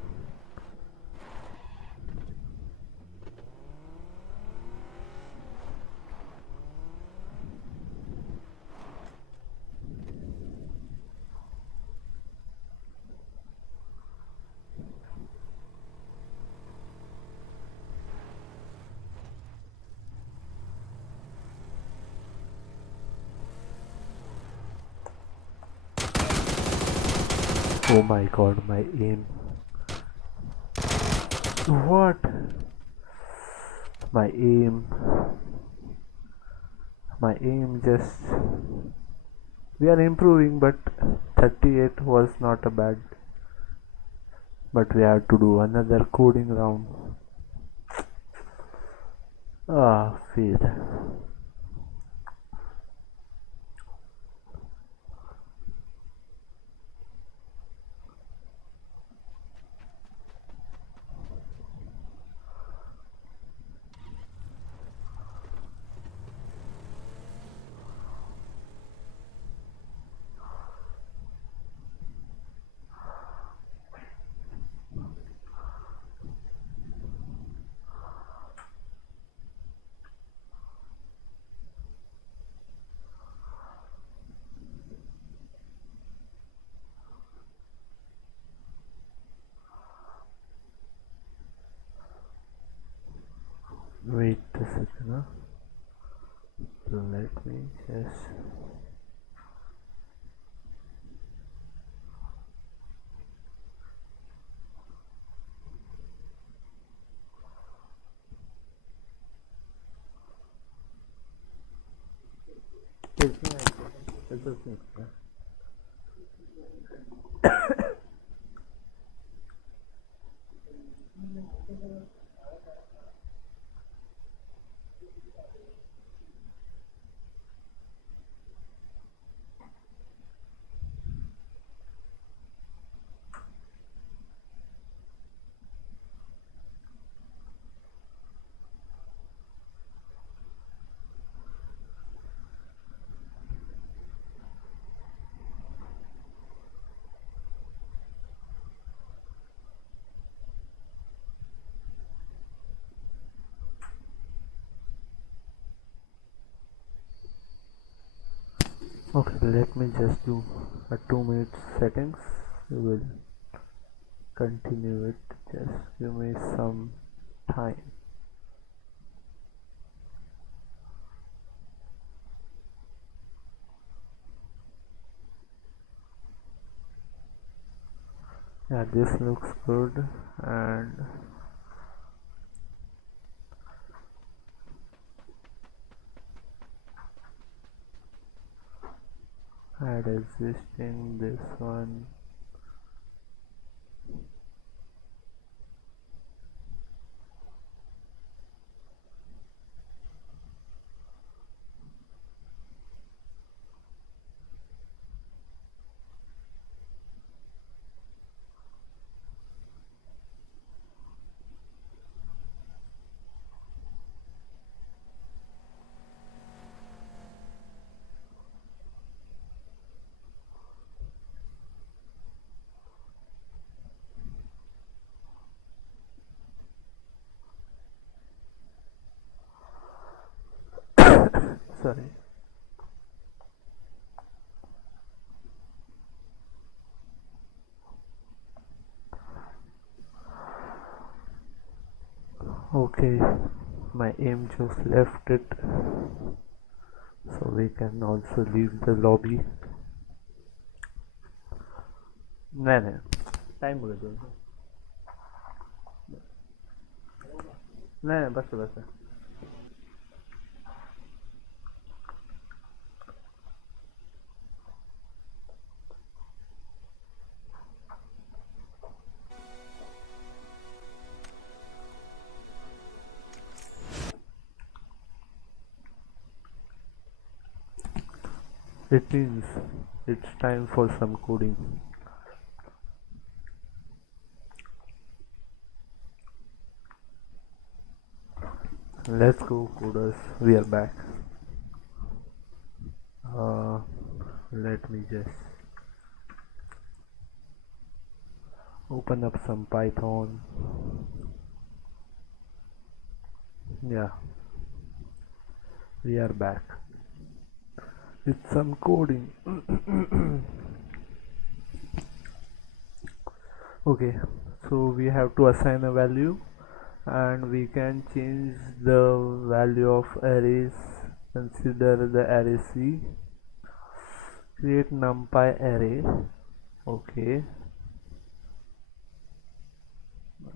Oh my god, my aim. What? My aim. My aim just. We are improving, but 38 was not a bad. But we have to do another coding round. Ah, fail. Wait a second, huh? Let me just. It's okay. Okay, let me just do a 2 minute settings. We will continue it. Just give me some time. Yeah, this looks good. And add existing this one. Sorry. Okay, my aim just left it, so we can also leave the lobby. नहीं नहीं time बोले दो नहीं नहीं बस बस it means it's time for some coding. Let's go coders, we are back. Let me just open up some Python. Yeah, we are back with some coding. Okay, so we have to assign a value and we can change the value of arrays. Consider the array C. Create numpy array. Okay,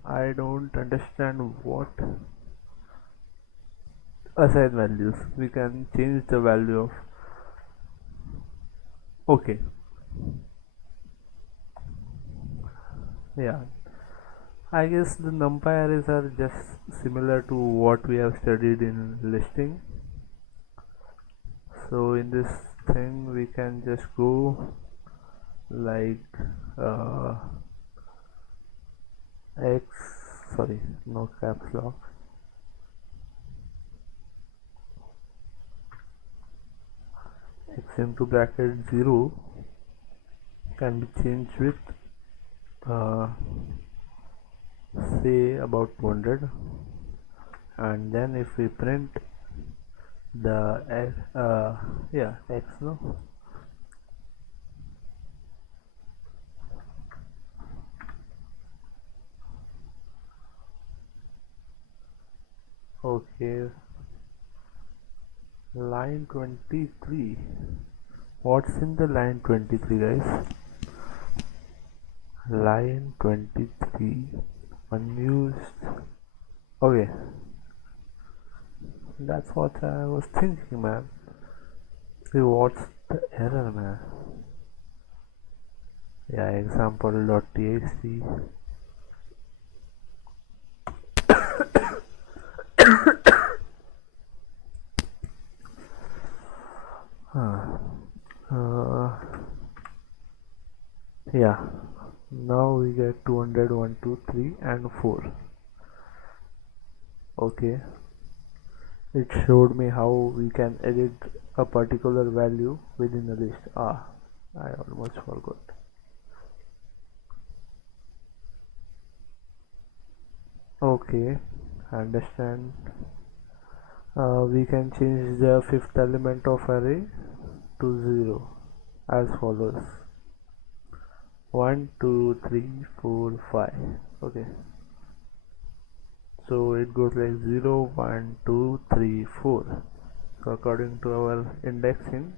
I don't understand what assign values. We can change the value of. Okay, yeah, I guess the numpy arrays are just similar to what we have studied in listing. So in this thing we can just go like x, sorry, no caps lock, x into bracket 0 can be changed with say about 200, and then if we print the yeah x, no, okay, line 23. What's in the line 23, guys? Line 23 unused. Okay, that's what I was thinking, man. See, what's the error, man? Yeah, example.txt. Yeah, now we get 200, 1, 2, 3 and 4. Okay, it showed me how we can edit a particular value within a list. I almost forgot. Okay, I understand. We can change the fifth element of array to 0 as follows: 1, 2, 3, 4, 5. Okay, so it goes like 0, 1, 2, 3, 4. So according to our indexing,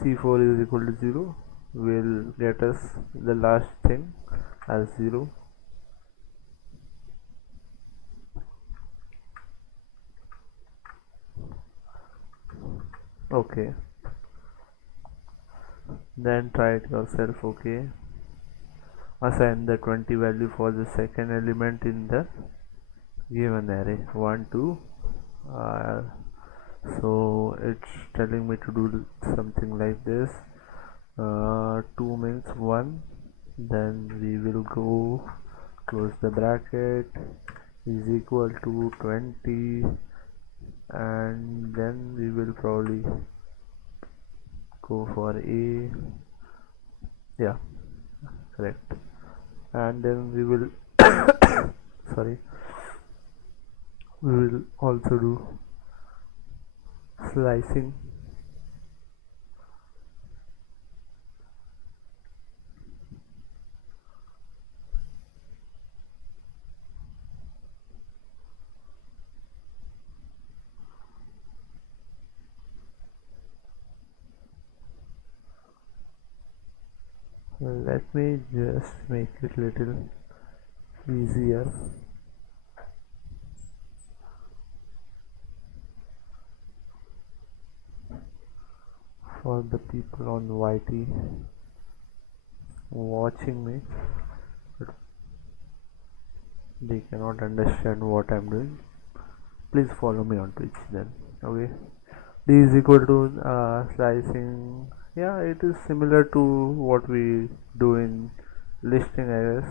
C4 is equal to 0 will get us the last thing as 0. Okay, then try it yourself. Okay, assign the 20 value for the second element in the given array, 1, 2. So it's telling me to do something like this. 2 means 1, then we will go close the bracket, is equal to 20, and then we will probably go for a, yeah, correct, and then we will sorry, we will also do slicing. Let me just make it little easier. For the people on YT watching me, but they cannot understand what I'm doing. Please follow me on Twitch then. Okay. D is equal to slicing. Yeah, it is similar to what we do in listing, I guess.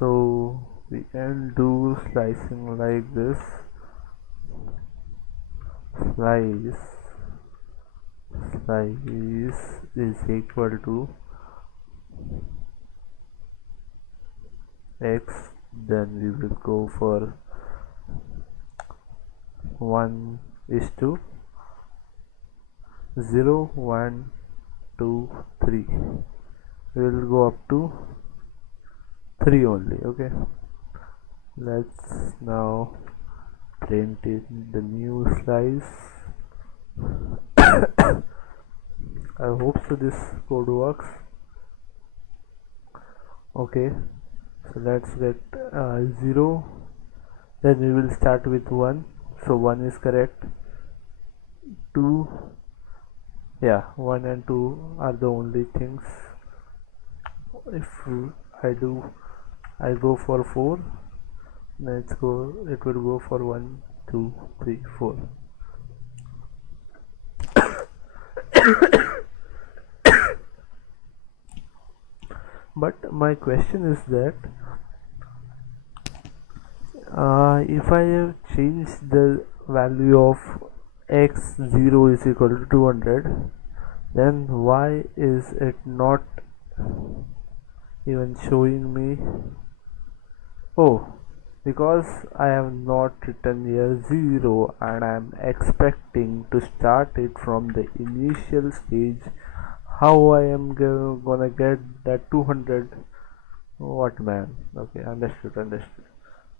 So we can do slicing like this. Slice is equal to x, then we will go for 1 is to 0 1 2 3. We will go up to 3 only. Okay, let's now print in the new slice. I hope so this code works. Okay, so let's get 0, then we will start with 1, so 1 is correct. 2, yeah, 1 and 2 are the only things. If I go for 4, let's go, it will go for 1 2 3 4. But my question is that if I have changed the value of x0 is equal to 200, then why is it not even showing me? Oh, because I have not written here 0 and I am expecting to start it from the initial stage. How I am gonna get that 200? What, man? Okay, understood.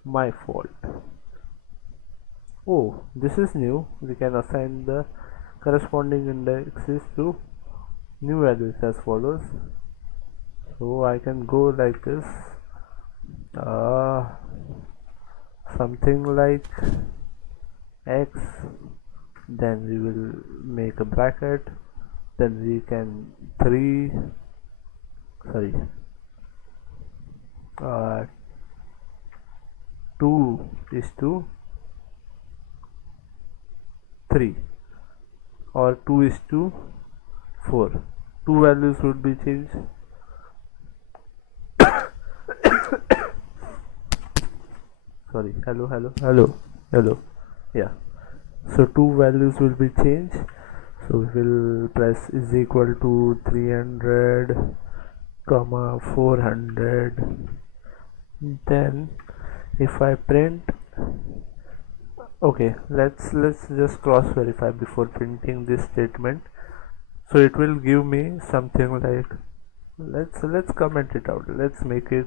My fault. Oh, this is new. We can assign the corresponding indexes to new values as follows. So I can go like this. Something like x, then we will make a bracket, then we can 2 is to 3 or 2 is to 4. Two values would be changed. Sorry, hello. Yeah, so two values will be changed. So we will press is equal to 300 comma 400. Then if I print, okay, let's just cross verify before printing this statement. So it will give me something like, let's comment it out, let's make it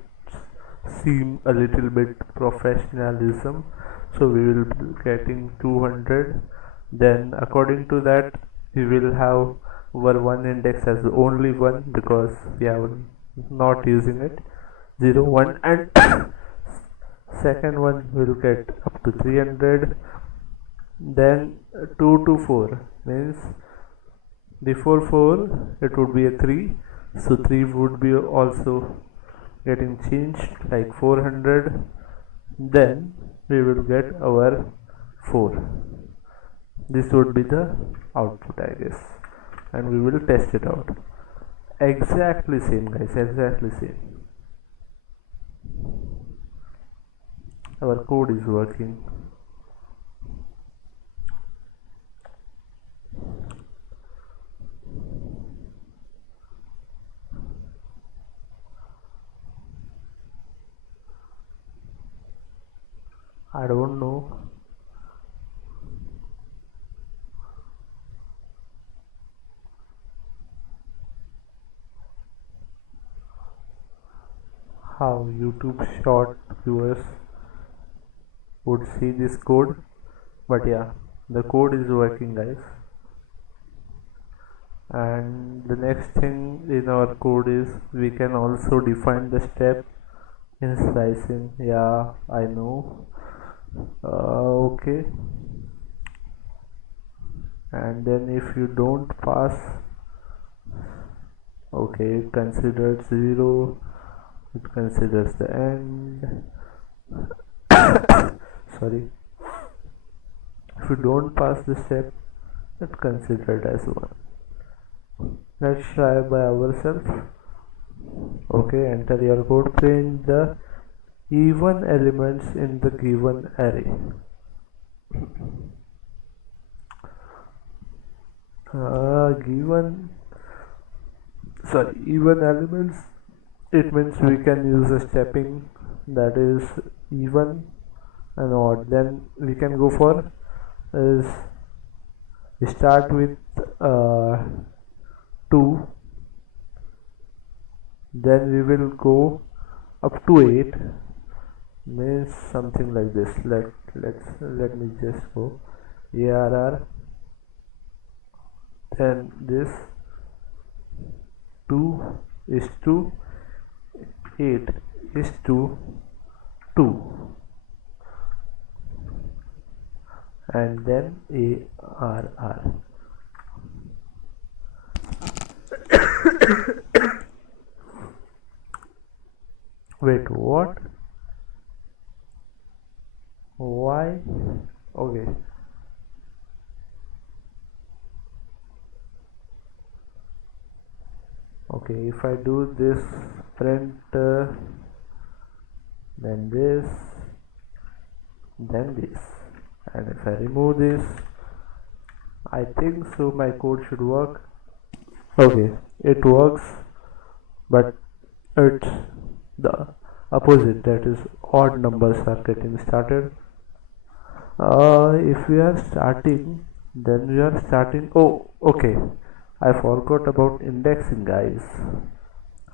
seem a little bit professionalism. So we will be getting 200, then according to that we will have our one index as only one because we are not using it, 0 1, and second one will get up to 300. Then 2 to 4 means before 4 it would be a 3, so 3 would be also getting changed like 400. Then we will get our 4. This would be the output, I guess, and we will test it out. Exactly same, guys, exactly same. Our code is working. I don't know how YouTube short viewers would see this code, but yeah, the code is working, guys. And the next thing in our code is we can also define the step in slicing. Yeah, I know. Okay, and then if you don't pass, okay, it considers 0, it considers the end. Sorry, if you don't pass the step, it's considered as 1. Let's try by ourselves. Okay, enter your code. Print the even elements in the given array. Even elements, it means we can use a stepping that is even and odd. Then we can go for is we start with 2, then we will go up to 8, means something like this. Let me just go ARR, then this 2 is to 8 is to 2, and then ARR. Wait, what? Why? Okay. Okay, if I do this print, then this, and if I remove this, I think so my code should work. Okay, it works, but it's the opposite, that is odd numbers are getting started. If we are starting, then we are starting. Oh, okay, I forgot about indexing, guys.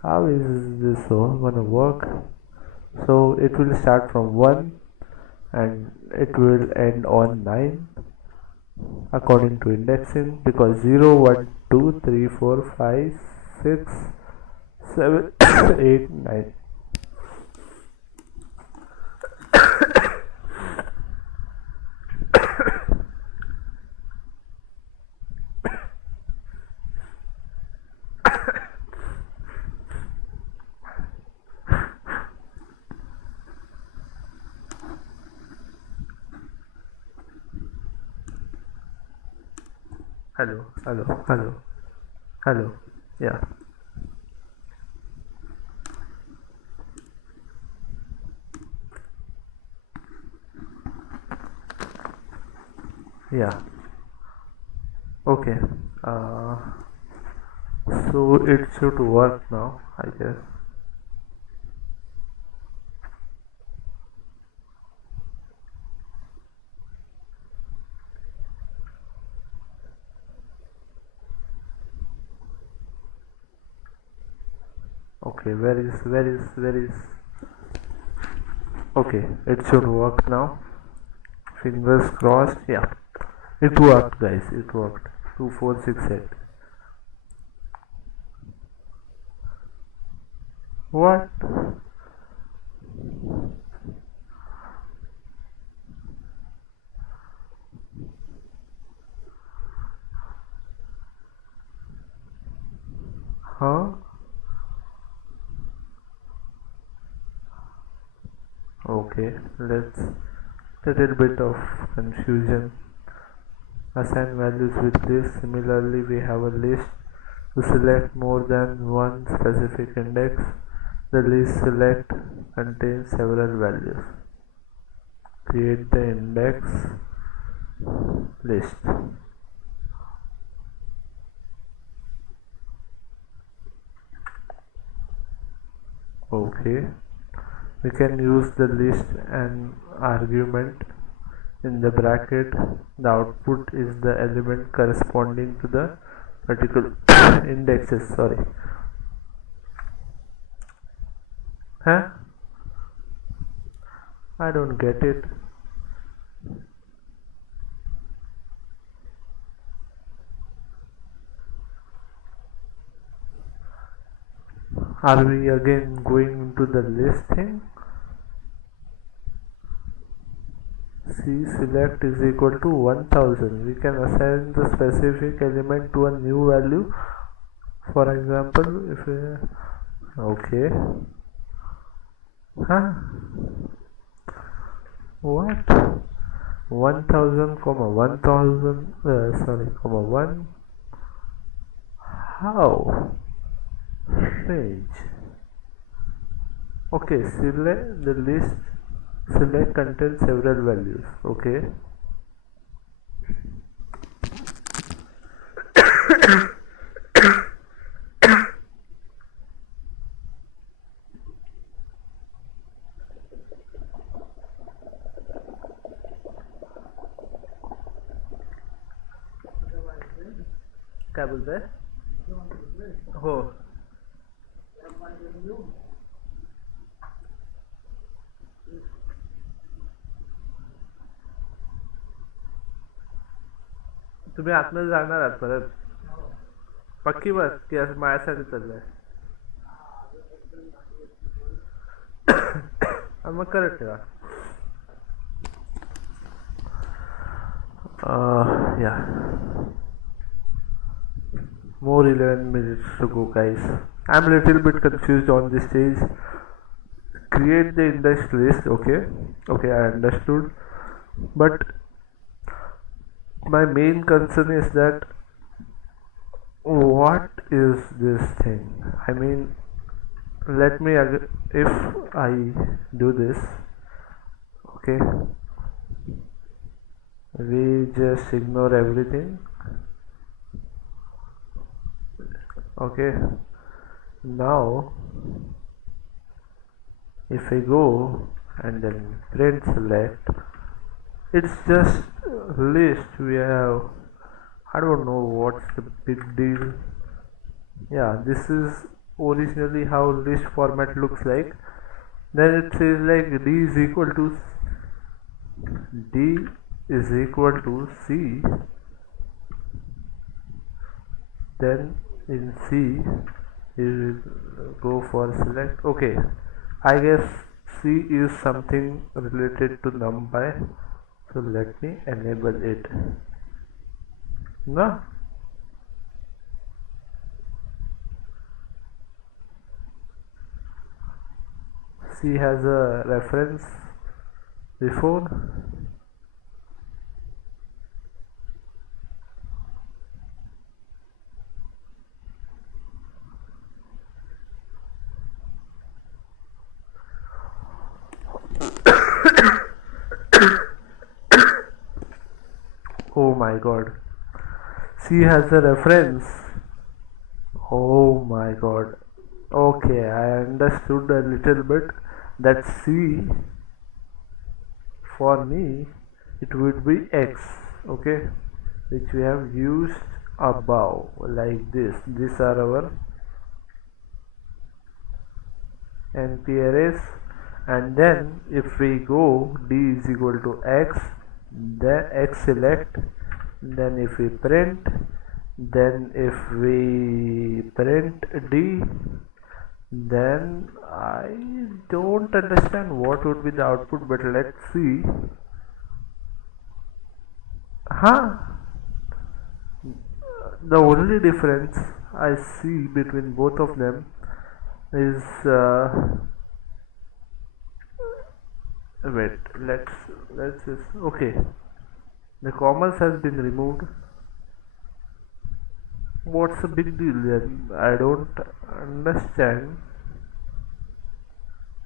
How is this all gonna work? So it will start from 1 and it will end on 9 according to indexing, because 0, 1, 2, 3, 4, 5, 6, 7, 8, 9. Hello, yeah. Yeah, okay. So it should work now, I guess. Okay, where is okay, it should work now. Fingers crossed. Yeah, it worked, guys, it worked. 2468. What? Huh? Okay, let's little bit of confusion. Assign values with this. Similarly, we have a list to select more than one specific index. The list select contains several values. Create the index list. Okay, we can use the list and argument in the bracket. The output is the element corresponding to the particular indexes. Sorry. Huh? I don't get it. Are we again going into the list thing? C select is equal to 1000. We can assign the specific element to a new value. For example, if we, okay, huh? What? 1000 comma 1000 sorry comma 1. How strange. Okay, select the list. Select contains several values. Okay. क्या बोलते हैं हो तुम्ही आतमध्ये जाणार आहात परत पक्की बस की असं माझ्यासाठी चाललंय मग करत ठेवा yeah, more 11 minutes to go, guys. I'm a little bit confused on this stage. Create the index list. Okay, I understood, but my main concern is that what is this thing? I mean, let me if I do this, okay, we just ignore everything. Okay, now if I go and then print select, it's just list. We have, I don't know what's the big deal. Yeah, this is originally how list format looks like. Then it says like d is equal to C. Then in C you will go for select. Okay, I guess C is something related to numpy, so let me enable it. No, C has a reference before. Oh my god, C has a reference. Oh my god. Okay, I understood a little bit that C for me it would be X, okay, which we have used above like this. These are our NP arrays, and then if we go D is equal to X, then X select, then if we print, then if we print D, then I don't understand what would be the output, but let's see. The only difference I see between both of them is wait, let's just, okay, the commas has been removed. What's the big deal then? I don't understand.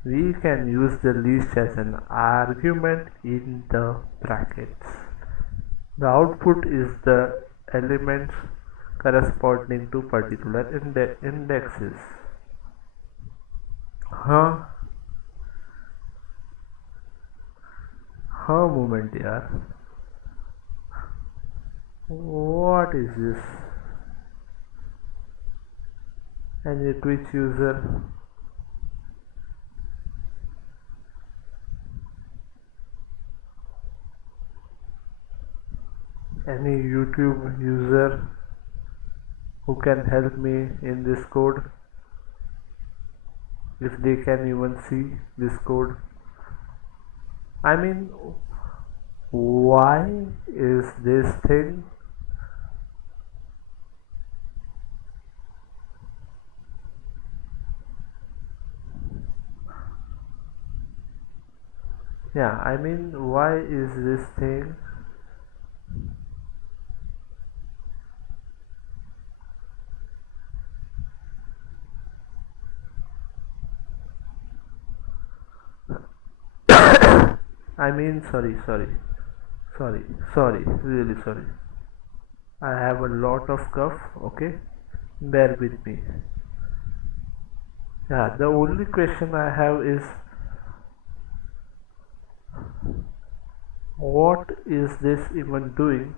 We can use the list as an argument in the brackets. The output is the elements corresponding to particular indexes. Moment yaar. What is this? And a Twitch user any YouTube user who can help me in this code, if they can even see this code. I mean, why is this thing? Yeah, I mean, why is this thing? I mean, sorry, really sorry. I have a lot of cough, okay? Bear with me. Yeah, the only question I have is, what is this even doing?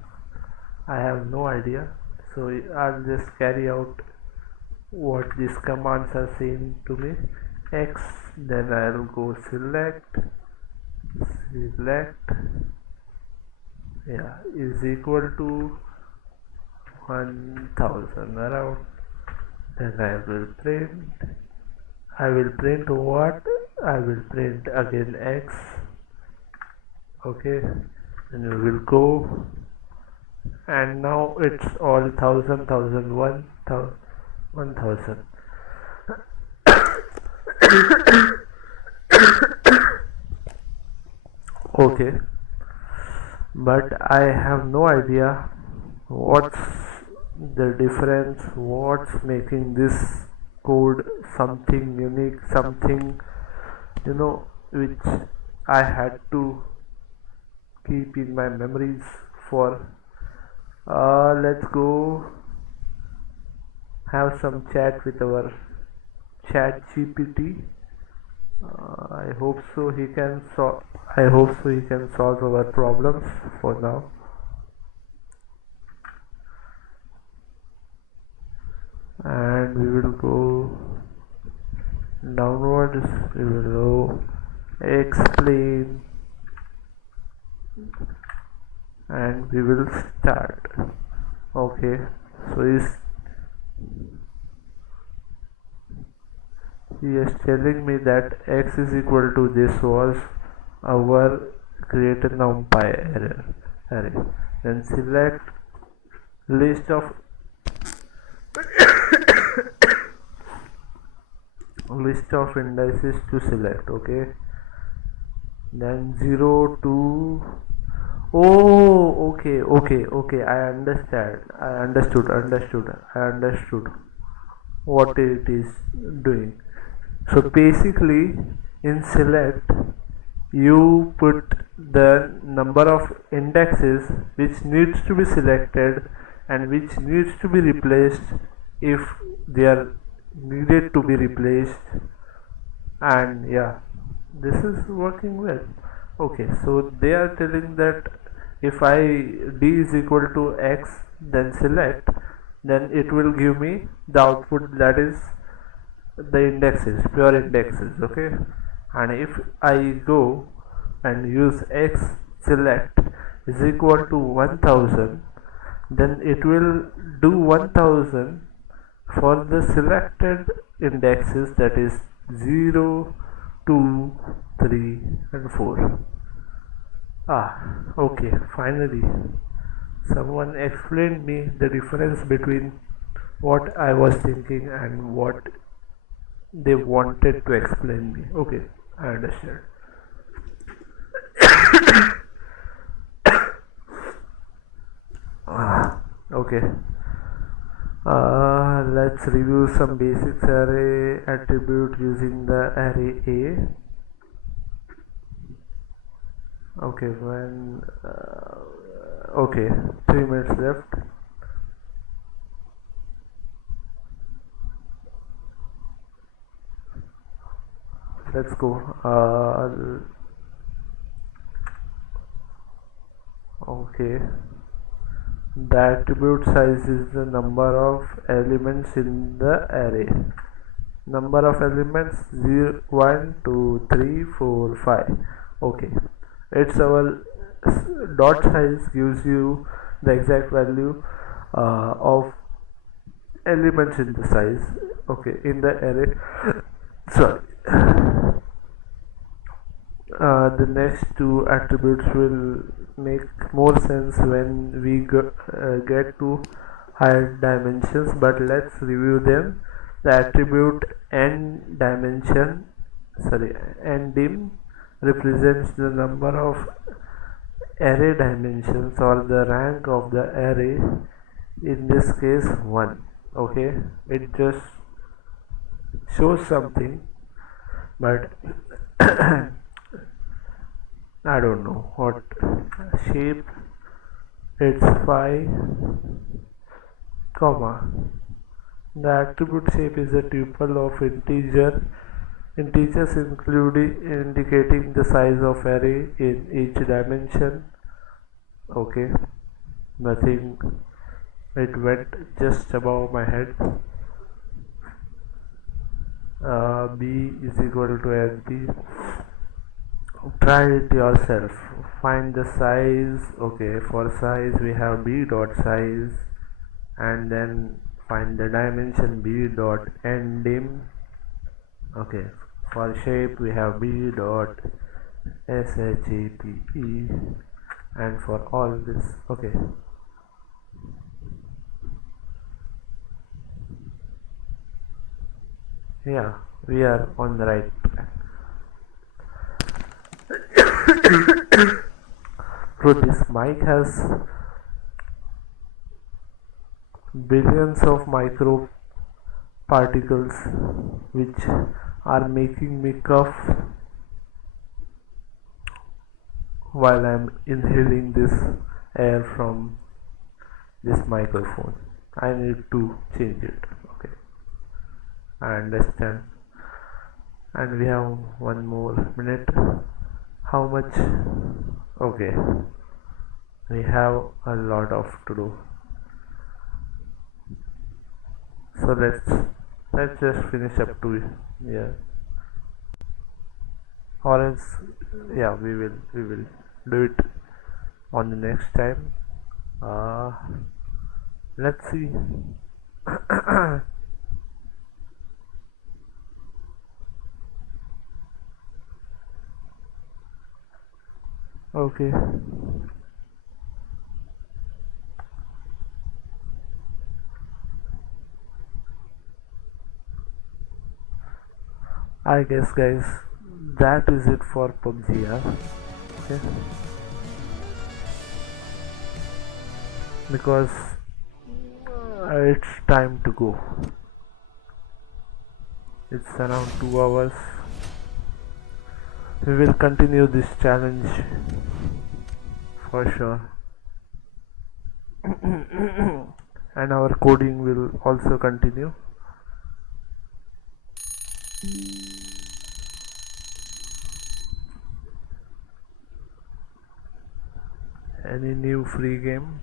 I have no idea. So I'll just carry out what these commands are saying to me. X, then I'll go select, yeah, is equal to 1000 around. Then I will print what? I will print again X, okay, and we will go, and now it's all 1000. Okay, but I have no idea what's the difference, what's making this code something unique, something, which I had to keep in my memories for. Let's go have some chat with our chat GPT. I hope so he can solve our problems for now. And we will go downwards. We will go explain, and we will start. Okay, so he is telling me that x is equal to this was our create a numpy array. Then select list of indices to select. Okay, then 0 to okay, I understood what it is doing. So basically in select you put the number of indexes which needs to be selected and which needs to be replaced if they are needed to be replaced, and yeah, this is working well. Okay, so they are telling that if d is equal to x, then select, then it will give me the output, that is the indexes, pure indexes. Okay, and if I go and use x select is equal to 1000, then it will do 1000 for the selected indexes, that is 0, 2, 3 and 4. Okay, finally someone explained me the difference between what I was thinking and what they wanted to explain me. Okay, I understand. Okay, let's review some basics. Array attribute using the array A. Okay, okay, 3 minutes left. Let's go. Okay, the attribute size is the number of elements in the array. Number of elements 0, 1, 2, 3, 4, 5. Okay, it's our dot size gives you the exact value of elements in the size, okay, in the array. Sorry. The next two attributes will make more sense when we get to higher dimensions, but let's review them. The attribute n dimension, sorry, n dim represents the number of array dimensions or the rank of the array, in this case 1. Okay, it just shows something, but I don't know what shape. It's 5 comma. The attribute shape is a tuple of integers including indicating the size of array in each dimension. Okay, nothing, it went just above my head. B is equal to SB. Try it yourself, find the size. Okay, for size we have b dot size, and then find the dimension b dot n dim. Okay, for shape we have b dot shape, and for all this, okay, yeah, we are on the right track. So this mic has billions of micro particles which are making me cough while I'm inhaling this air from this microphone. I need to change it. Okay, I understand. And we have one more minute. How much? Okay, we have a lot of to do. So let's just finish up to it. Yeah, or else, yeah, we will do it on the next time. Let's see. Okay, I guess guys, that is it for PUBG. Yeah? Okay, because it's time to go. It's around 2 hours. We will continue this challenge for sure. And our coding will also continue. Any new free game?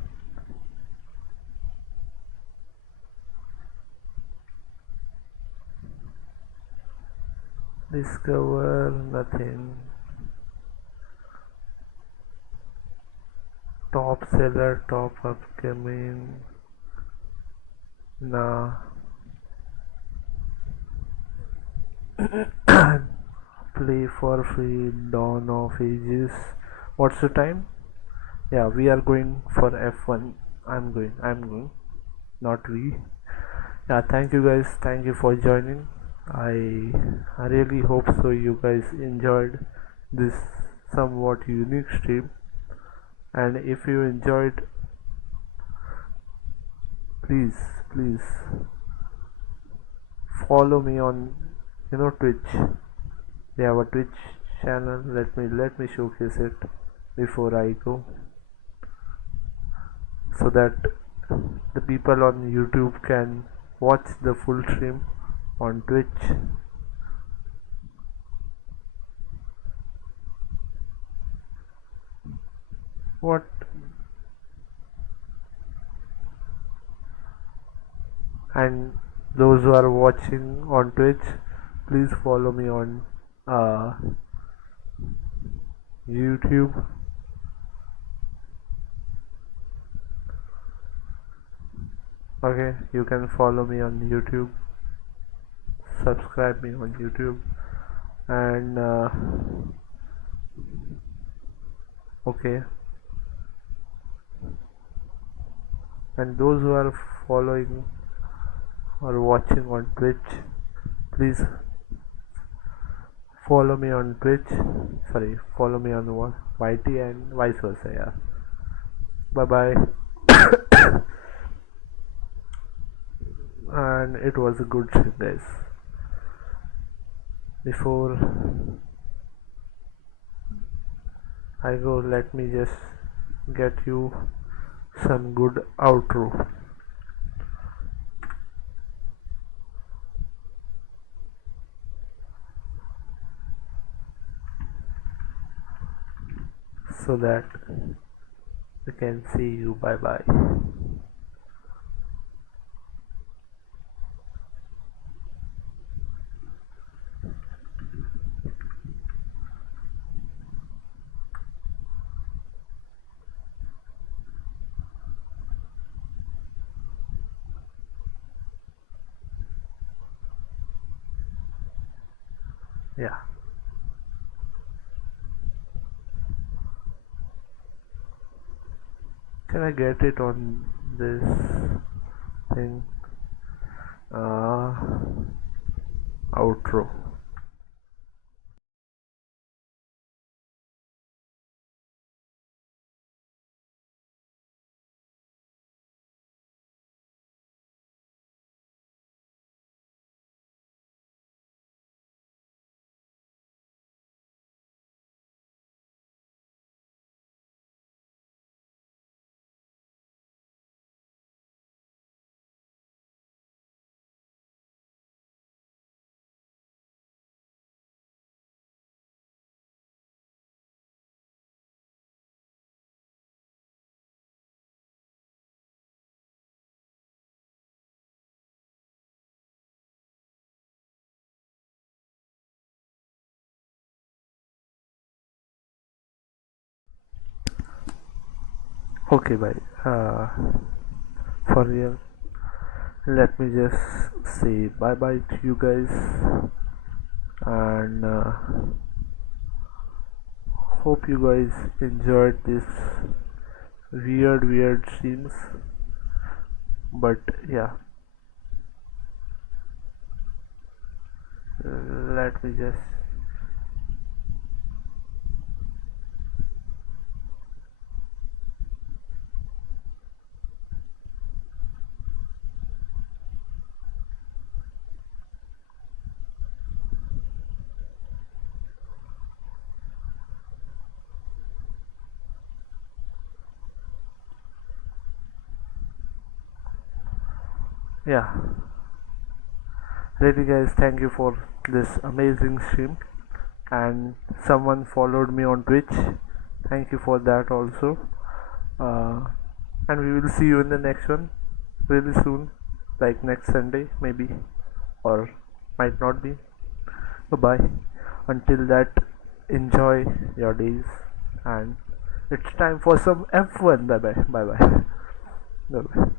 Discover nothing. Top seller, top upcoming. Nah. Play for free, Dawn of Ages. What's the time? Yeah, we are going for F1. I'm going, not we. Yeah, thank you guys, thank you for joining. I really hope so you guys enjoyed this somewhat unique stream, and if you enjoyed, please follow me on Twitch. We have a Twitch channel. Let me showcase it before I go, so that the people on YouTube can watch the full stream on Twitch. What? And those who are watching on Twitch, please follow me on YouTube. Okay, you can follow me on YouTube, subscribe me on YouTube, and okay, and those who are following or watching on Twitch, please follow me on Twitch. Sorry, follow me on YT and vice versa. Yeah. Bye bye. And it was a good trip, guys. Before I go, let me just get you some good outro. So that we can see you. Bye bye. Yeah. Can I get it on this thing? Outro. Okay, bye. For real, let me just say bye bye to you guys, and hope you guys enjoyed this weird scenes. But yeah, let me just yeah. Really, guys, thank you for this amazing stream, and someone followed me on Twitch. Thank you for that also. Uh, and we will see you in the next one really soon, like next Sunday maybe, or might not be. Bye bye. Until that, enjoy your days, and it's time for some F1. Bye bye. Bye bye. Bye bye.